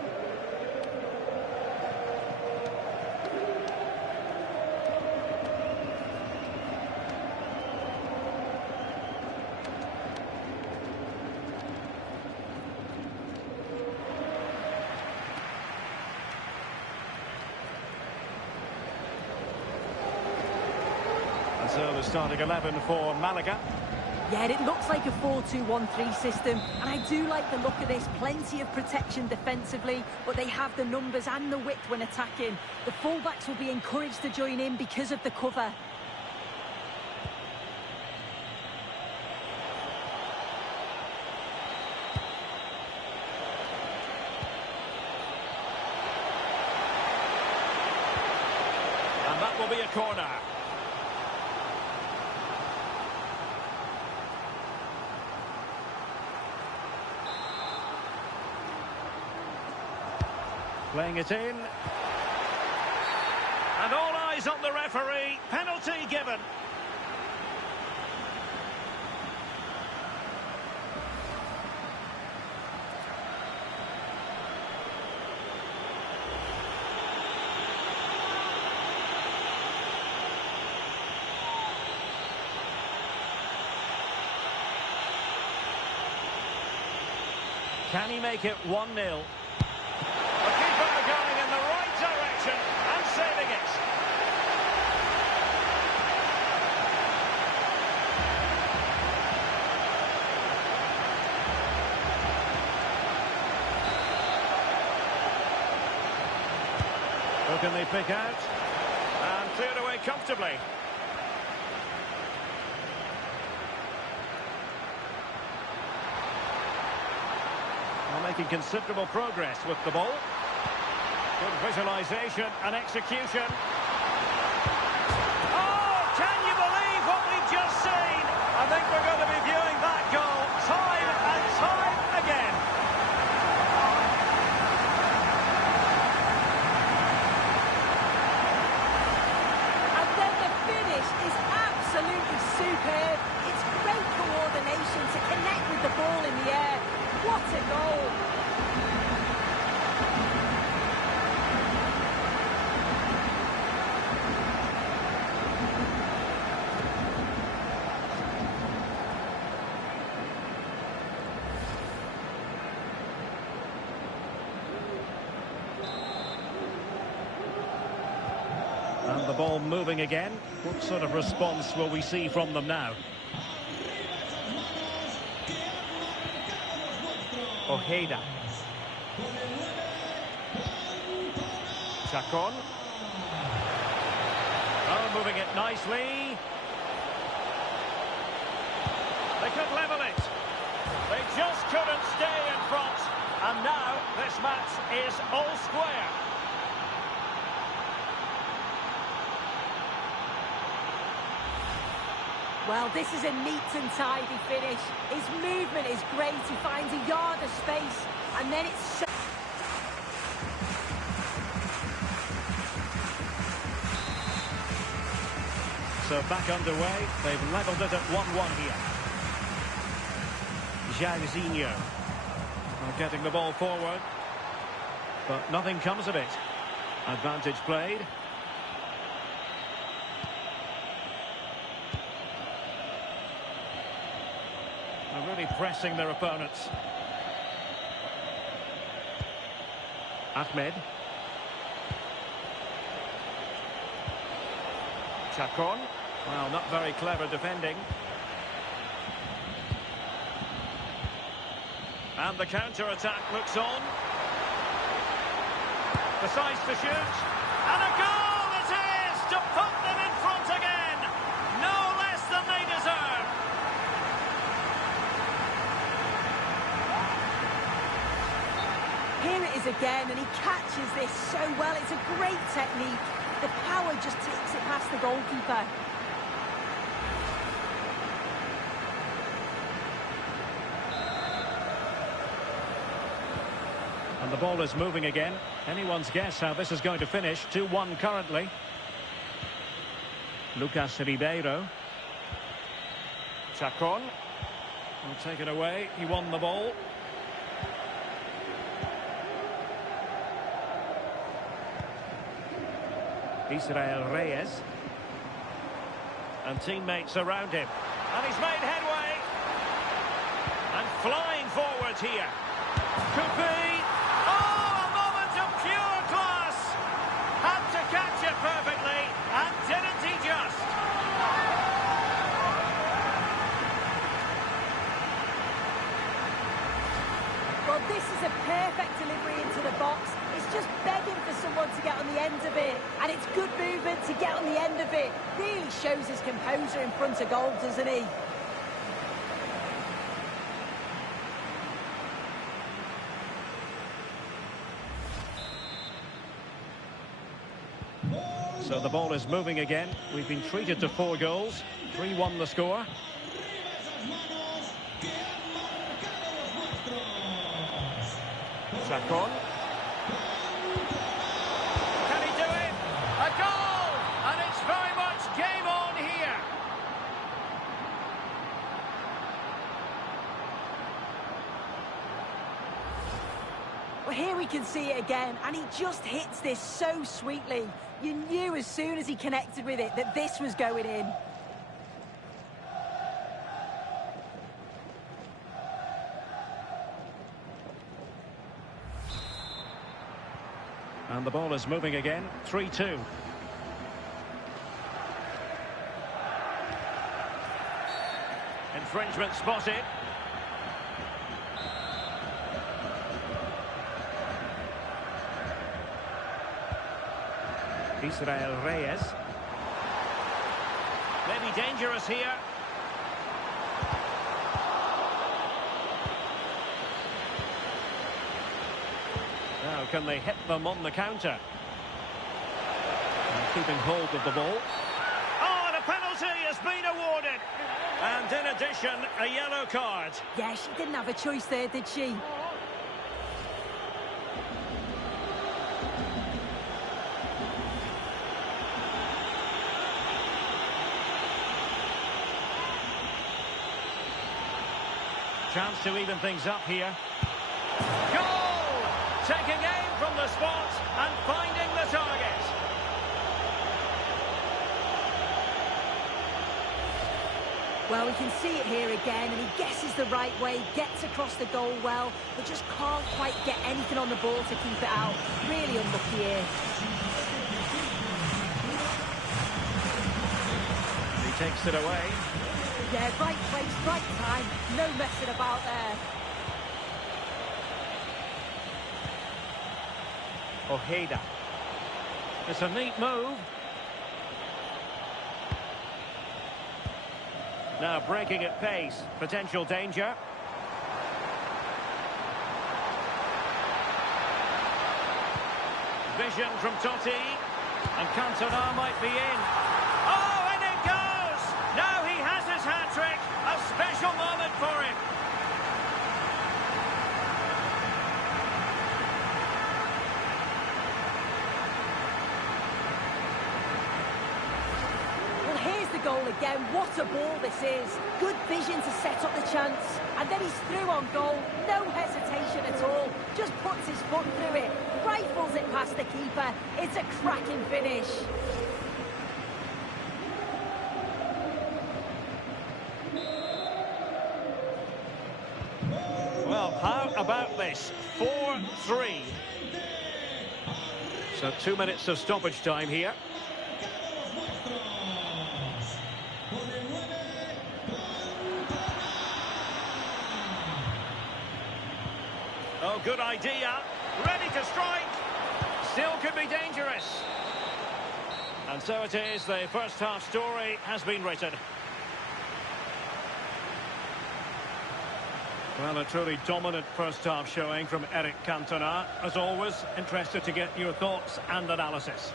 So the starting 11 for Malaga. Yeah, it looks like a 4-2-1-3 system, and I do like the look of this. Plenty of protection defensively, but they have the numbers and the width when attacking. The fullbacks will be encouraged to join in because of the cover. And that will be a corner. Playing it in. And all eyes on the referee. Penalty given. Can he make it 1-0? Going in the right direction and saving it. Who can they pick out? And cleared away comfortably. Well, making considerable progress with the ball. Good visualisation and execution. Oh, can you believe what we've just seen? I think we're going to be viewing that goal time and time again. And then the finish is absolutely superb. It's great coordination to connect with the ball in the air. What a goal! And the ball moving again. What sort of response will we see from them now? Ojeda. Chacon. Oh, moving it nicely. They could level it. They just couldn't stay in front. And now this match is all square. Well, this is a neat and tidy finish. His movement is great. He finds a yard of space, and then it's... So back underway. They've levelled it at 1-1 here. Jairzinho. Getting the ball forward. But nothing comes of it. Advantage played. They're really pressing their opponents. Ahmed. Chacon. Well, not very clever defending. And the counter-attack looks on. Decides to shoot. And a goal it is to put them in front again. No less than they deserve. Here it is again, and he catches this so well. It's a great technique. The power just takes it past the goalkeeper. And the ball is moving again. Anyone's guess how this is going to finish. 2-1 currently. Lucas Ribeiro. Chacon. Will take it away. He won the ball. Israel Reyes. And teammates around him. And he's made headway. And flying forwards here. Could be. Oh, a moment of pure class. Had to catch it perfectly. And didn't he just? Well, this is a perfect delivery into the box. It's just begging for someone to get on the end of it. And it's good movement to get on the end of it. Really shows his composure in front of goal, doesn't he? So the ball is moving again. We've been treated to 4 goals. 3-1 the score. Chacon. Can he do it? A goal! And it's very much game on here. Well, here we can see it again, and he just hits this so sweetly. You knew as soon as he connected with it that this was going in. And the ball is moving again. 3-2. Infringement spotted. Israel Reyes. Maybe dangerous here. Now, can they hit them on the counter? And keeping hold of the ball. Oh, and a penalty has been awarded. And in addition, a yellow card. Yeah, she didn't have a choice there, did she? Chance to even things up here. Goal! Taking aim from the spot and finding the target. Well, we can see it here again, and he guesses the right way, gets across the goal well, but just can't quite get anything on the ball to keep it out. Really unlucky here. He takes it away. Yeah, right place, right time. No messing about there. Ojeda. It's a neat move. Now breaking at pace. Potential danger. Vision from Totti. And Cantona might be in. Oh, and it goes! Now he has his hat-trick. A special moment for him. Well, here's the goal again. What a ball this is. Good vision to set up the chance. And then he's through on goal. No hesitation at all. Just puts his foot through it. Rifles it past the keeper. It's a cracking finish. Well, how about this? 4-3. So 2 minutes of stoppage time here. Now, good idea. Ready to strike. Still could be dangerous. And so it is, the first half story has been written. Well, a truly dominant first half showing from Eric Cantona. As always, interested to get your thoughts and analysis.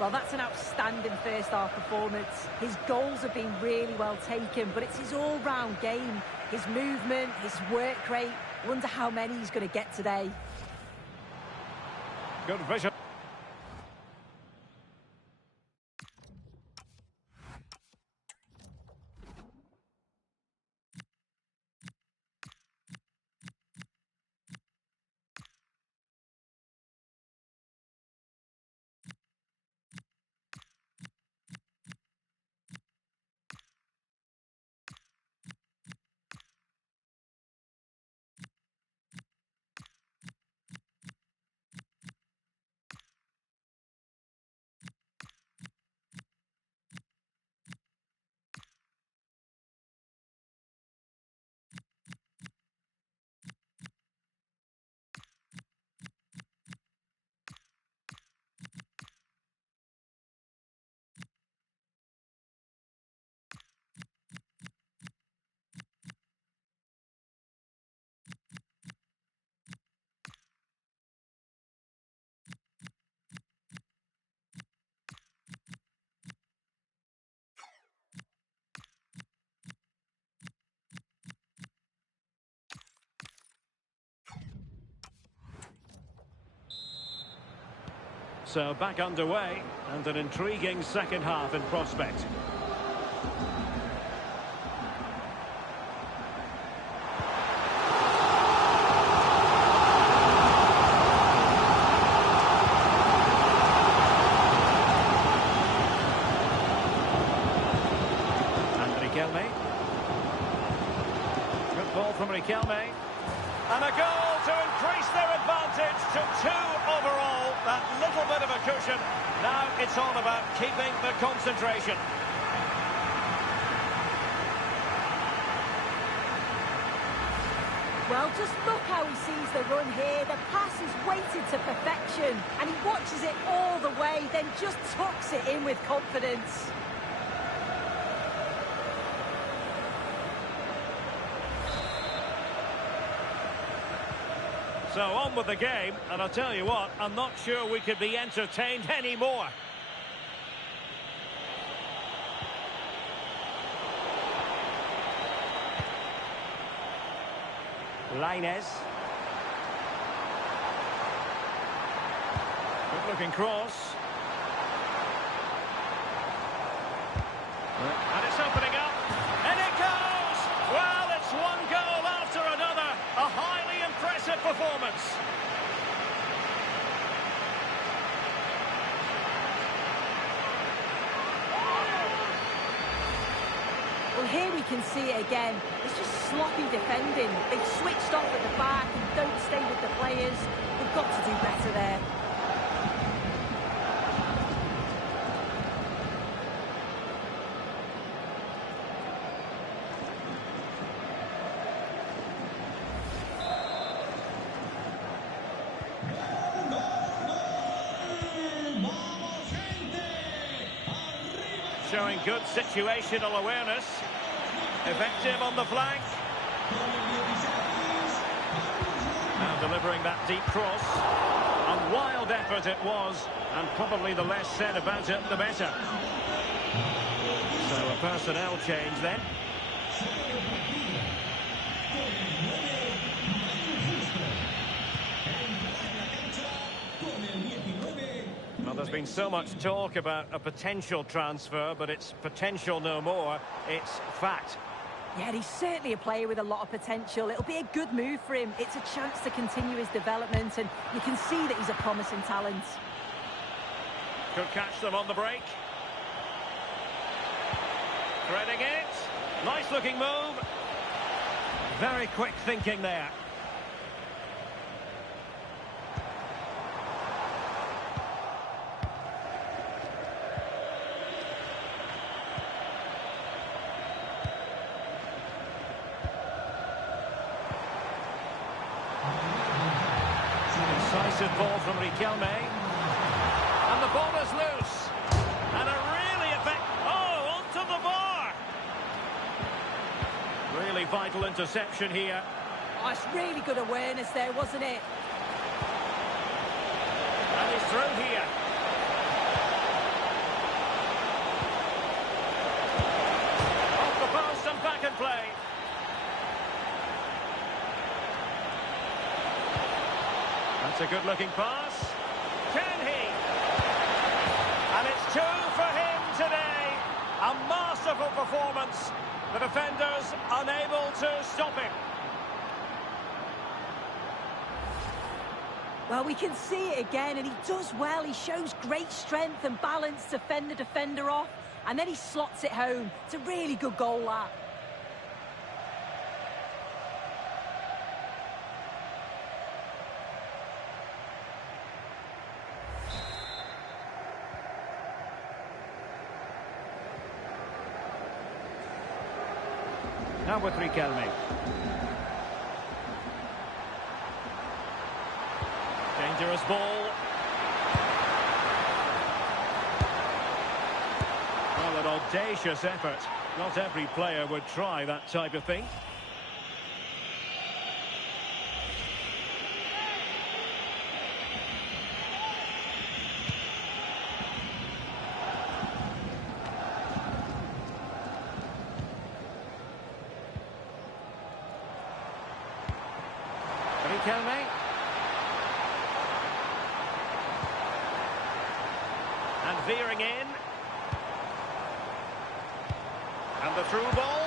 Well, that's an outstanding first half performance. His goals have been really well taken, but it's his all-round game. His movement, his work rate. Wonder how many he's going to get today. Good vision. So back underway, and an intriguing second half in prospect. And Riquelme. Good ball from Riquelme. And a goal to increase their advantage to 2 overall. That little bit of a cushion. Now it's all about keeping the concentration. Well, just look how he sees the run here. The pass is weighted to perfection, and he watches it all the way, then just tucks it in with confidence. So on with the game, and I'll tell you what, I'm not sure we could be entertained anymore. Lainez. Good looking cross. And it's opening up. And it goes! Well, it's one goal after another. A highly impressive performance. Well, here we can see it again. It's just sloppy defending. They've switched off at the back and don't stay with the players. They've got to do better there. Showing good situational awareness. Effective on the flank. Now delivering that deep cross. A wild effort it was, and probably the less said about it, the better. So a personnel change then. Well, there's been so much talk about a potential transfer, but it's potential no more. It's fact. Yeah, he's certainly a player with a lot of potential. It'll be a good move for him. It's a chance to continue his development, and you can see that he's a promising talent. Could catch them on the break. Threading it. Nice looking move. Very quick thinking there. from Riquelme. And the ball is loose. And a really onto the bar. Really vital interception here. Oh, it's really good awareness there, wasn't it? And he's through here. Off the post and back in play. That's a good-looking pass. Can he? And it's 2 for him today. A masterful performance. The defenders unable to stop him. Well, we can see it again, and he does well. He shows great strength and balance to fend the defender off, and then he slots it home. It's a really good goal, that. Now with Riquelme. Dangerous ball. Well, an audacious effort. Not every player would try that type of thing. Riquelme. And veering in. And the through ball.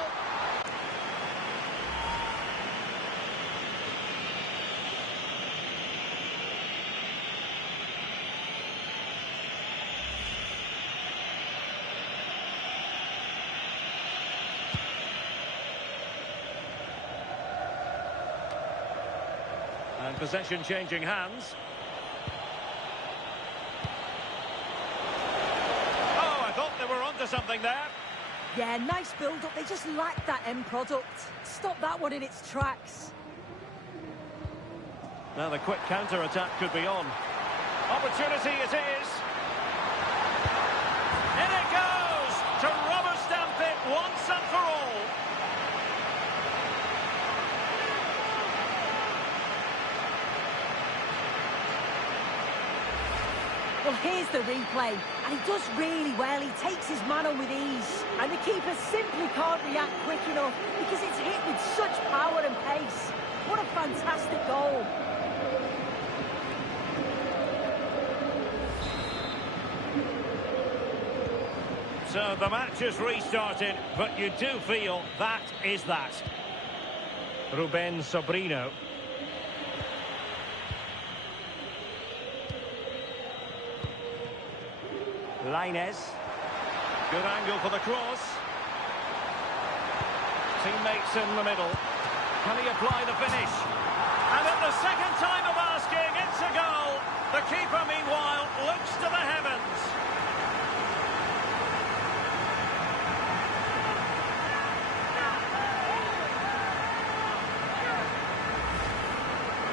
And possession changing hands. Oh, I thought they were onto something there. Yeah, nice build-up. They just lacked that end product. Stop that one in its tracks. Now the quick counter-attack could be on. Opportunity it is. In it goes to rubber stamp it once and for all. Well, here's the replay, and he does really well. He takes his man on with ease, and the keeper simply can't react quick enough because it's hit with such power and pace. What a fantastic goal. So the match is restarted, but you do feel that is that. Ruben Sobrino. Lainez. Good angle for the cross. Teammates in the middle. Can he apply the finish? And at the second time of asking, it's a goal. The keeper, meanwhile, looks to the heavens.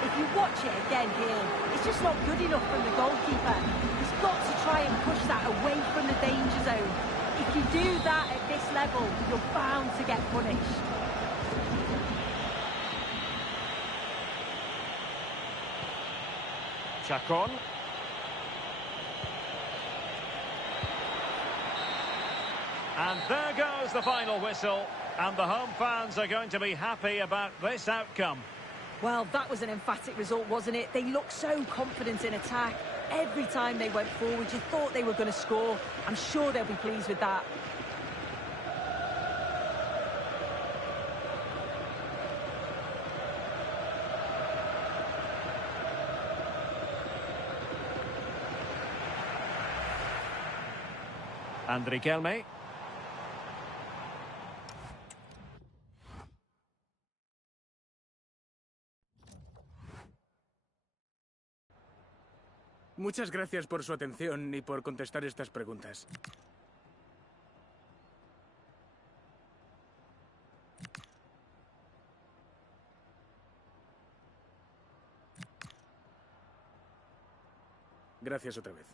If you watch it again here, it's just not good enough from the goalkeeper. He's got to try and push that away from the danger zone. If you do that at this level, you're bound to get punished. Chacon. And there goes the final whistle. And the home fans are going to be happy about this outcome. Well, that was an emphatic result, wasn't it? They looked so confident in attack. Every time they went forward, you thought they were going to score. I'm sure they'll be pleased with that. And Riquelme. Muchas gracias por su atención y por contestar estas preguntas. Gracias otra vez.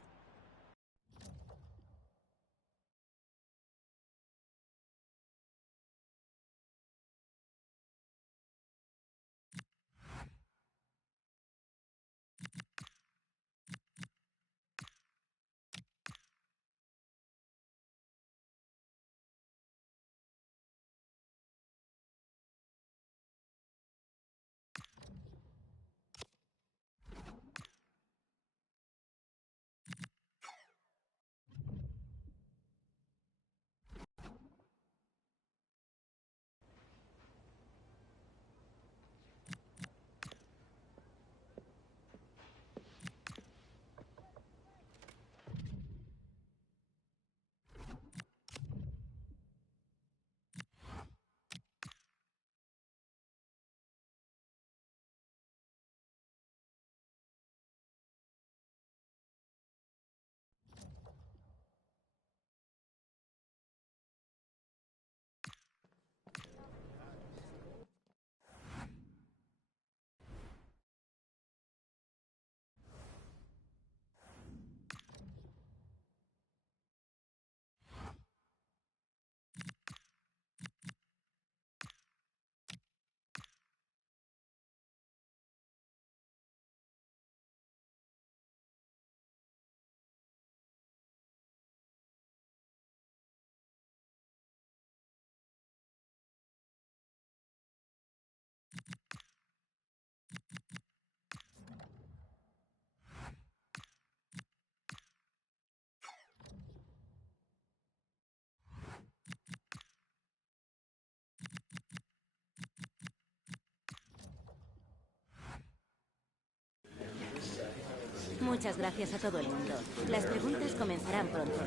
Muchas gracias a todo el mundo. Las preguntas comenzarán pronto.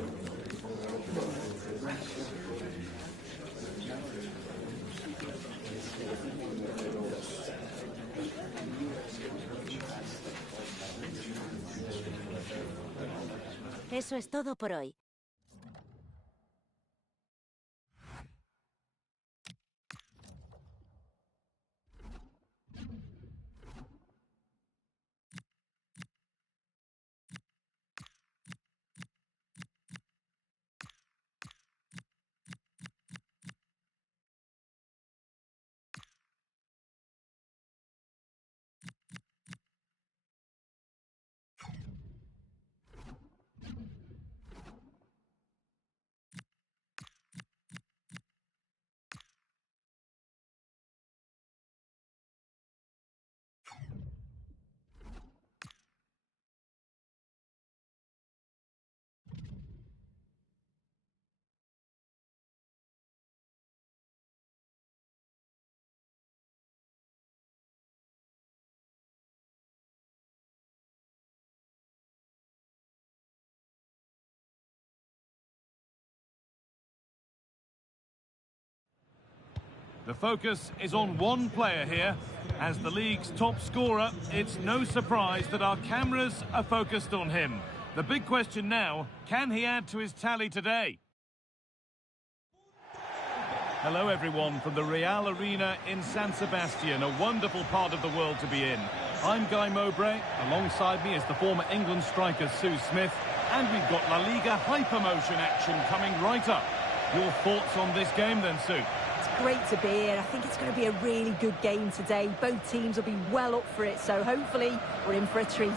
Eso es todo por hoy. The focus is on one player here. As the league's top scorer, it's no surprise that our cameras are focused on him. The big question now, can he add to his tally today? Hello everyone from the Real Arena in San Sebastian, a wonderful part of the world to be in. I'm Guy Mowbray, alongside me is the former England striker Sue Smith, and we've got La Liga hypermotion action coming right up. Your thoughts on this game then, Sue? It's great to be here. I think it's going to be a really good game today. Both teams will be well up for it, so hopefully we're in for a treat.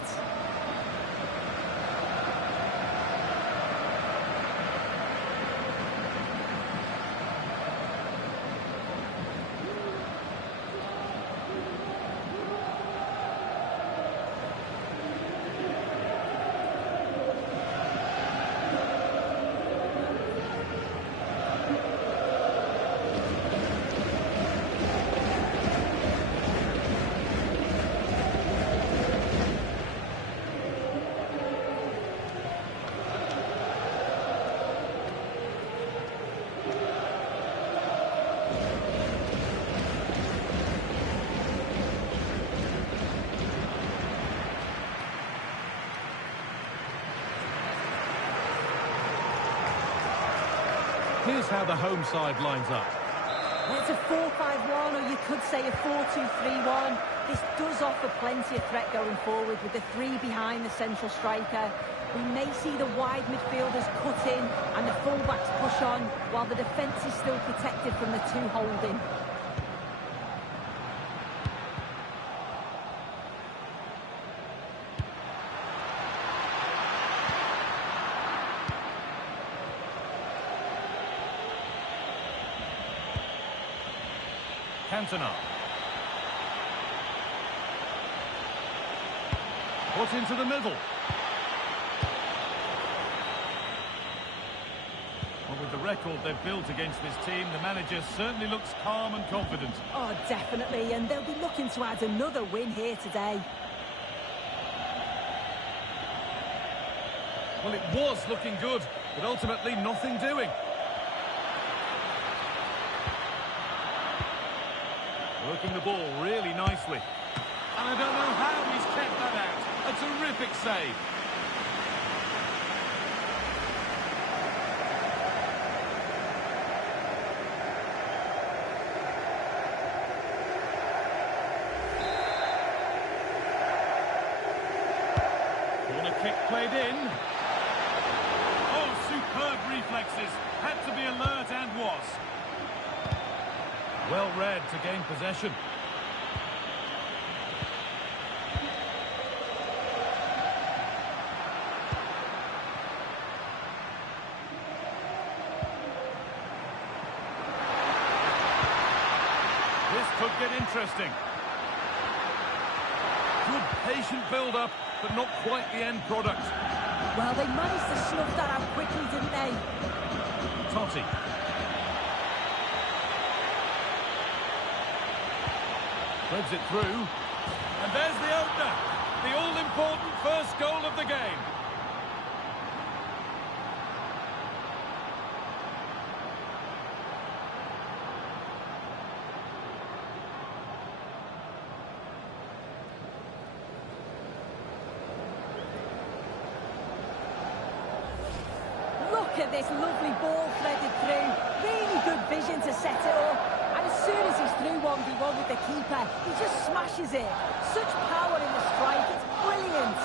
Here's how the home side lines up. It's a 4-5-1, or you could say a 4-2-3-1. This does offer plenty of threat going forward with the three behind the central striker. We may see the wide midfielders cut in and the fullbacks push on, while the defence is still protected from the two holding. Cantona. Put into the middle. Well, with the record they've built against this team, the manager certainly looks calm and confident. Oh, definitely, and they'll be looking to add another win here today. Well, it was looking good, but ultimately nothing doing. Working the ball really nicely. And I don't know how he's kept that out. A terrific save. Corner kick played in. Oh, superb reflexes. Had to be alert and was. Well read to gain possession. This could get interesting. Good patient build-up, but not quite the end product. Well, they managed to snuff that out quickly, didn't they? Totti. Threads it through. And there's the opener. The all-important first goal of the game. Look at this lovely ball threaded through. Really good vision to set it up. And as soon as he's through 1v1 with the keeper, he just smashes it. Such power in the strike, it's brilliant.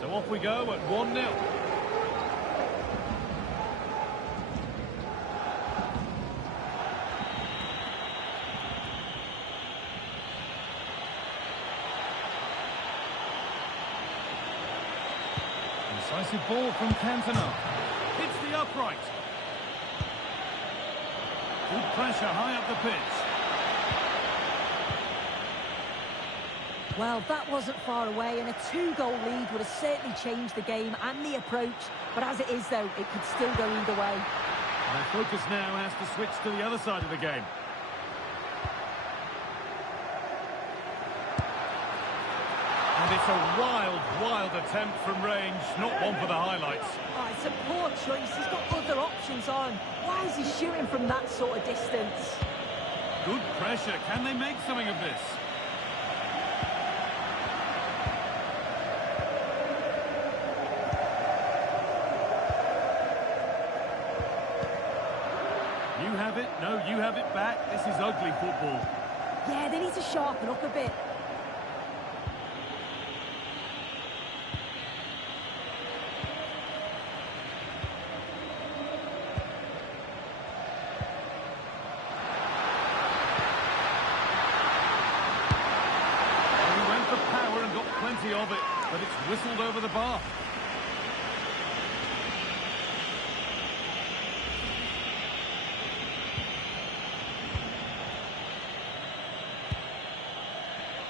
So off we go at 1-0. Decisive ball from Cantona. Hits the upright. Good pressure high up the pitch. Well, that wasn't far away, and a 2-goal lead would have certainly changed the game and the approach. But as it is, though, it could still go either way. Their focus now has to switch to the other side of the game. And it's a wild, wild attempt from range, not one for the highlights. Oh, it's a poor choice. He's got other options on. Why is he shooting from that sort of distance? Good pressure. Can they make something of this? You have it. No, you have it back. This is ugly football. Yeah, they need to sharpen up a bit. Of it, but it's whistled over the bar.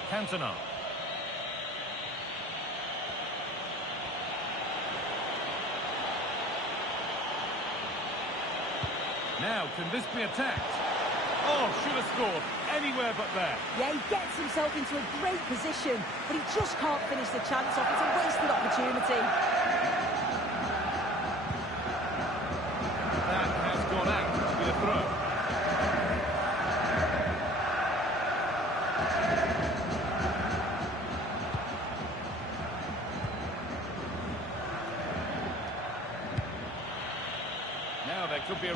Cantona. Now, can this be attacked? Oh, should have scored. Anywhere but there. Yeah, he gets himself into a great position, but he just can't finish the chance off. It's a wasted opportunity. That has gone out with a throw.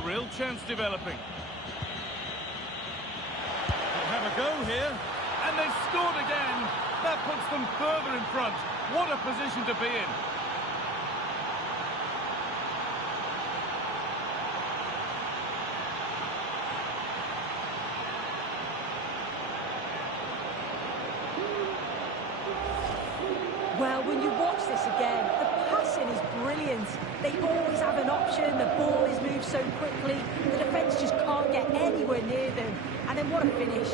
real chance developing. They have a go here, and they've scored again. That puts them further in front. What a position to be in. Well, when you watch this again, the passing is brilliant. They always have an option, the ball is moved so quickly, the defence just can't get anywhere near them. And then what a finish.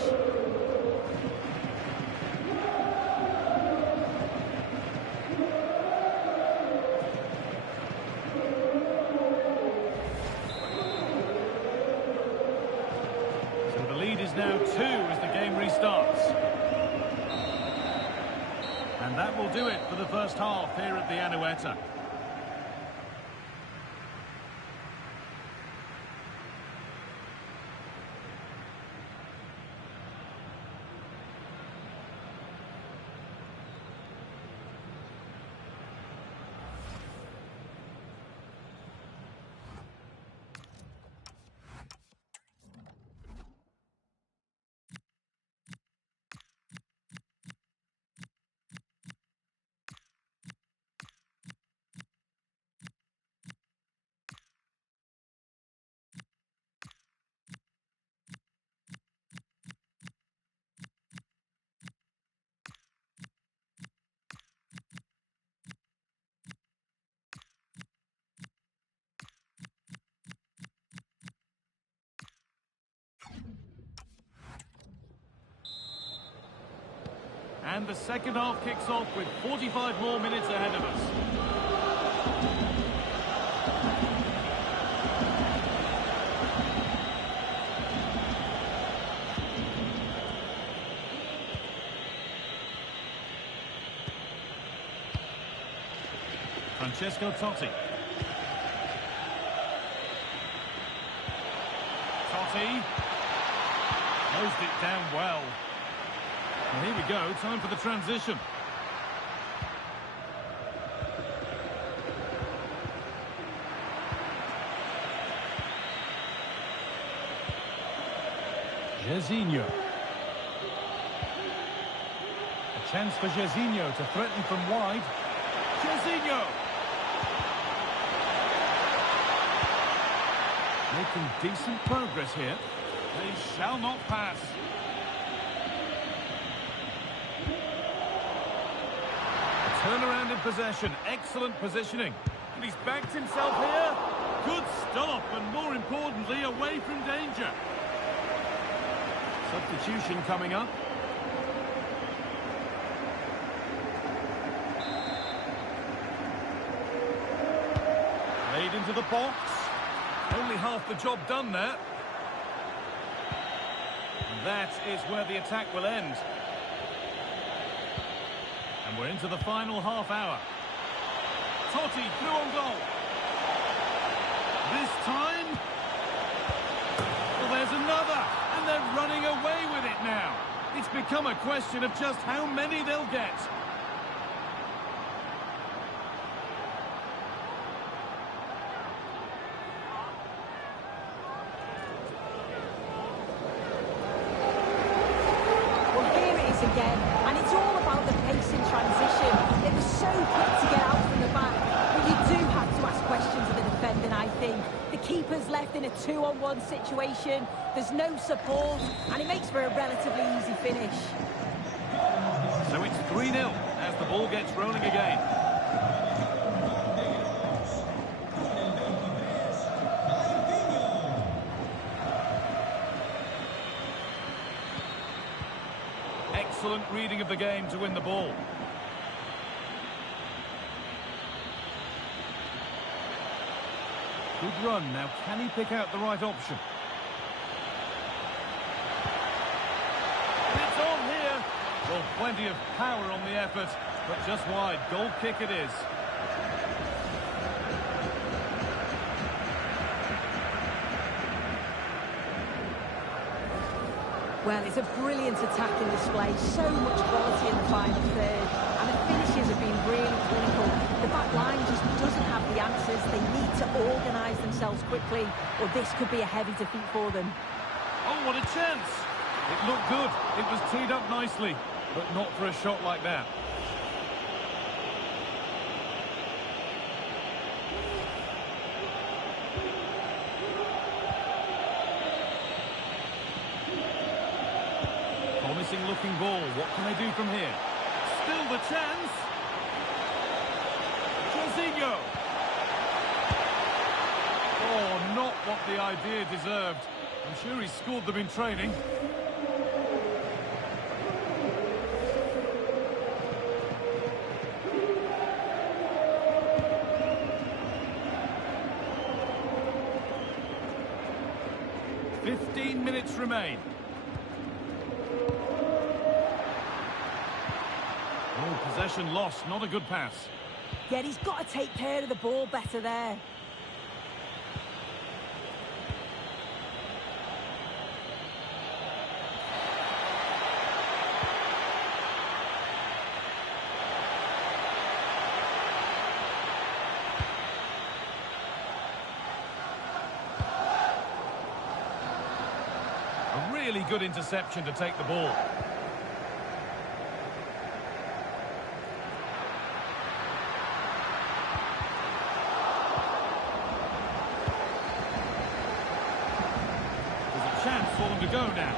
So the lead is now 2 as the game restarts. And that will do it for the first half here at the Anueta. And the second half kicks off with 45 more minutes ahead of us. Francesco Totti. Totti. Closed it down well. And here we go, time for the transition. Jezinho. A chance for Jezinho to threaten from wide. Jezinho! Making decent progress here. They shall not pass. Turnaround in possession, excellent positioning. And he's backed himself here. Good stop, and more importantly, away from danger. Substitution coming up. Played into the box. Only half the job done there. And that is where the attack will end. And we're into the final half hour. Totti through on goal. This time... well, there's another. And they're running away with it now. It's become a question of just how many they'll get. Well, here it is again. And it's all about the pace in transition. They were so quick to get out from the back. But you do have to ask questions of the defending, I think. The keeper's left in a 2-on-1 situation. There's no support. And it makes for a relatively easy finish. So it's 3-0 as the ball gets rolling again. Excellent reading of the game to win the ball. Good run. Now, can he pick out the right option? And it's on here. Well, plenty of power on the effort, but just wide. Goal kick it is. Well, it's a brilliant attacking display. So much quality in the final third. And the finishes have been really clinical. The back line just doesn't have the answers. They need to organise themselves quickly, or this could be a heavy defeat for them. Oh, what a chance! It looked good. It was teed up nicely, but not for a shot like that. Promising looking ball. What can they do from here? Still the chance. Jorginho. Oh, not what the idea deserved. I'm sure he scored them in training. Minutes remain. Oh, possession lost. Not a good pass. Yeah, he's got to take care of the ball better there. A really good interception to take the ball. There's a chance for them to go now.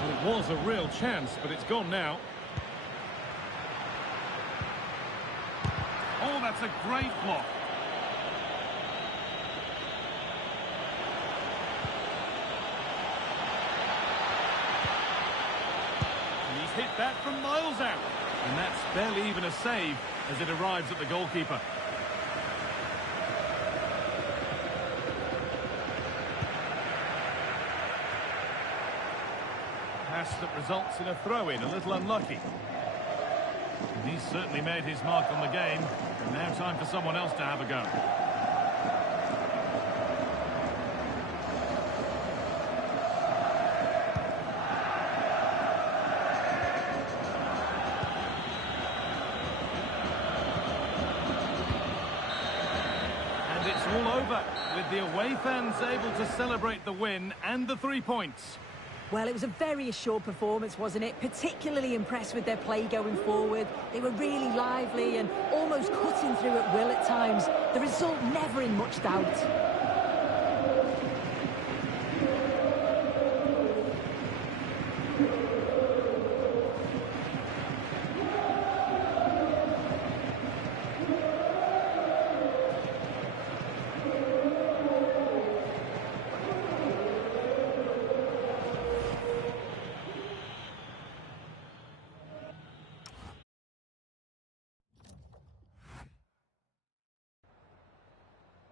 Well, it was a real chance, but it's gone now. Oh, that's a great block. Hit that from miles out. And that's barely even a save as it arrives at the goalkeeper. Pass that results in a throw-in, a little unlucky. And he's certainly made his mark on the game. And now time for someone else to have a go. All over, with the away fans able to celebrate the win and the 3 points. Well, it was a very assured performance, wasn't it? Particularly impressed with their play going forward. They were really lively and almost cutting through at will at times. The result never in much doubt.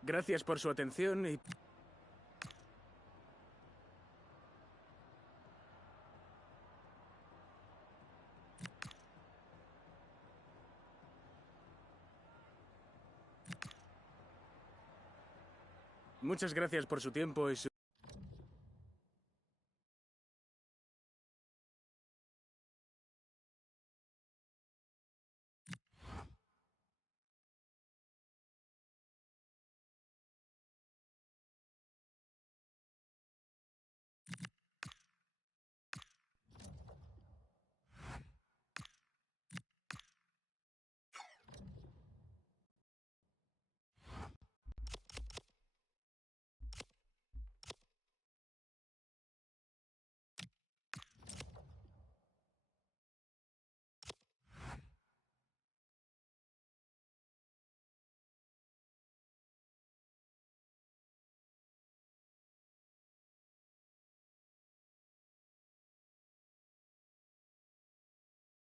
Gracias por su atención y... Muchas gracias por su tiempo y su...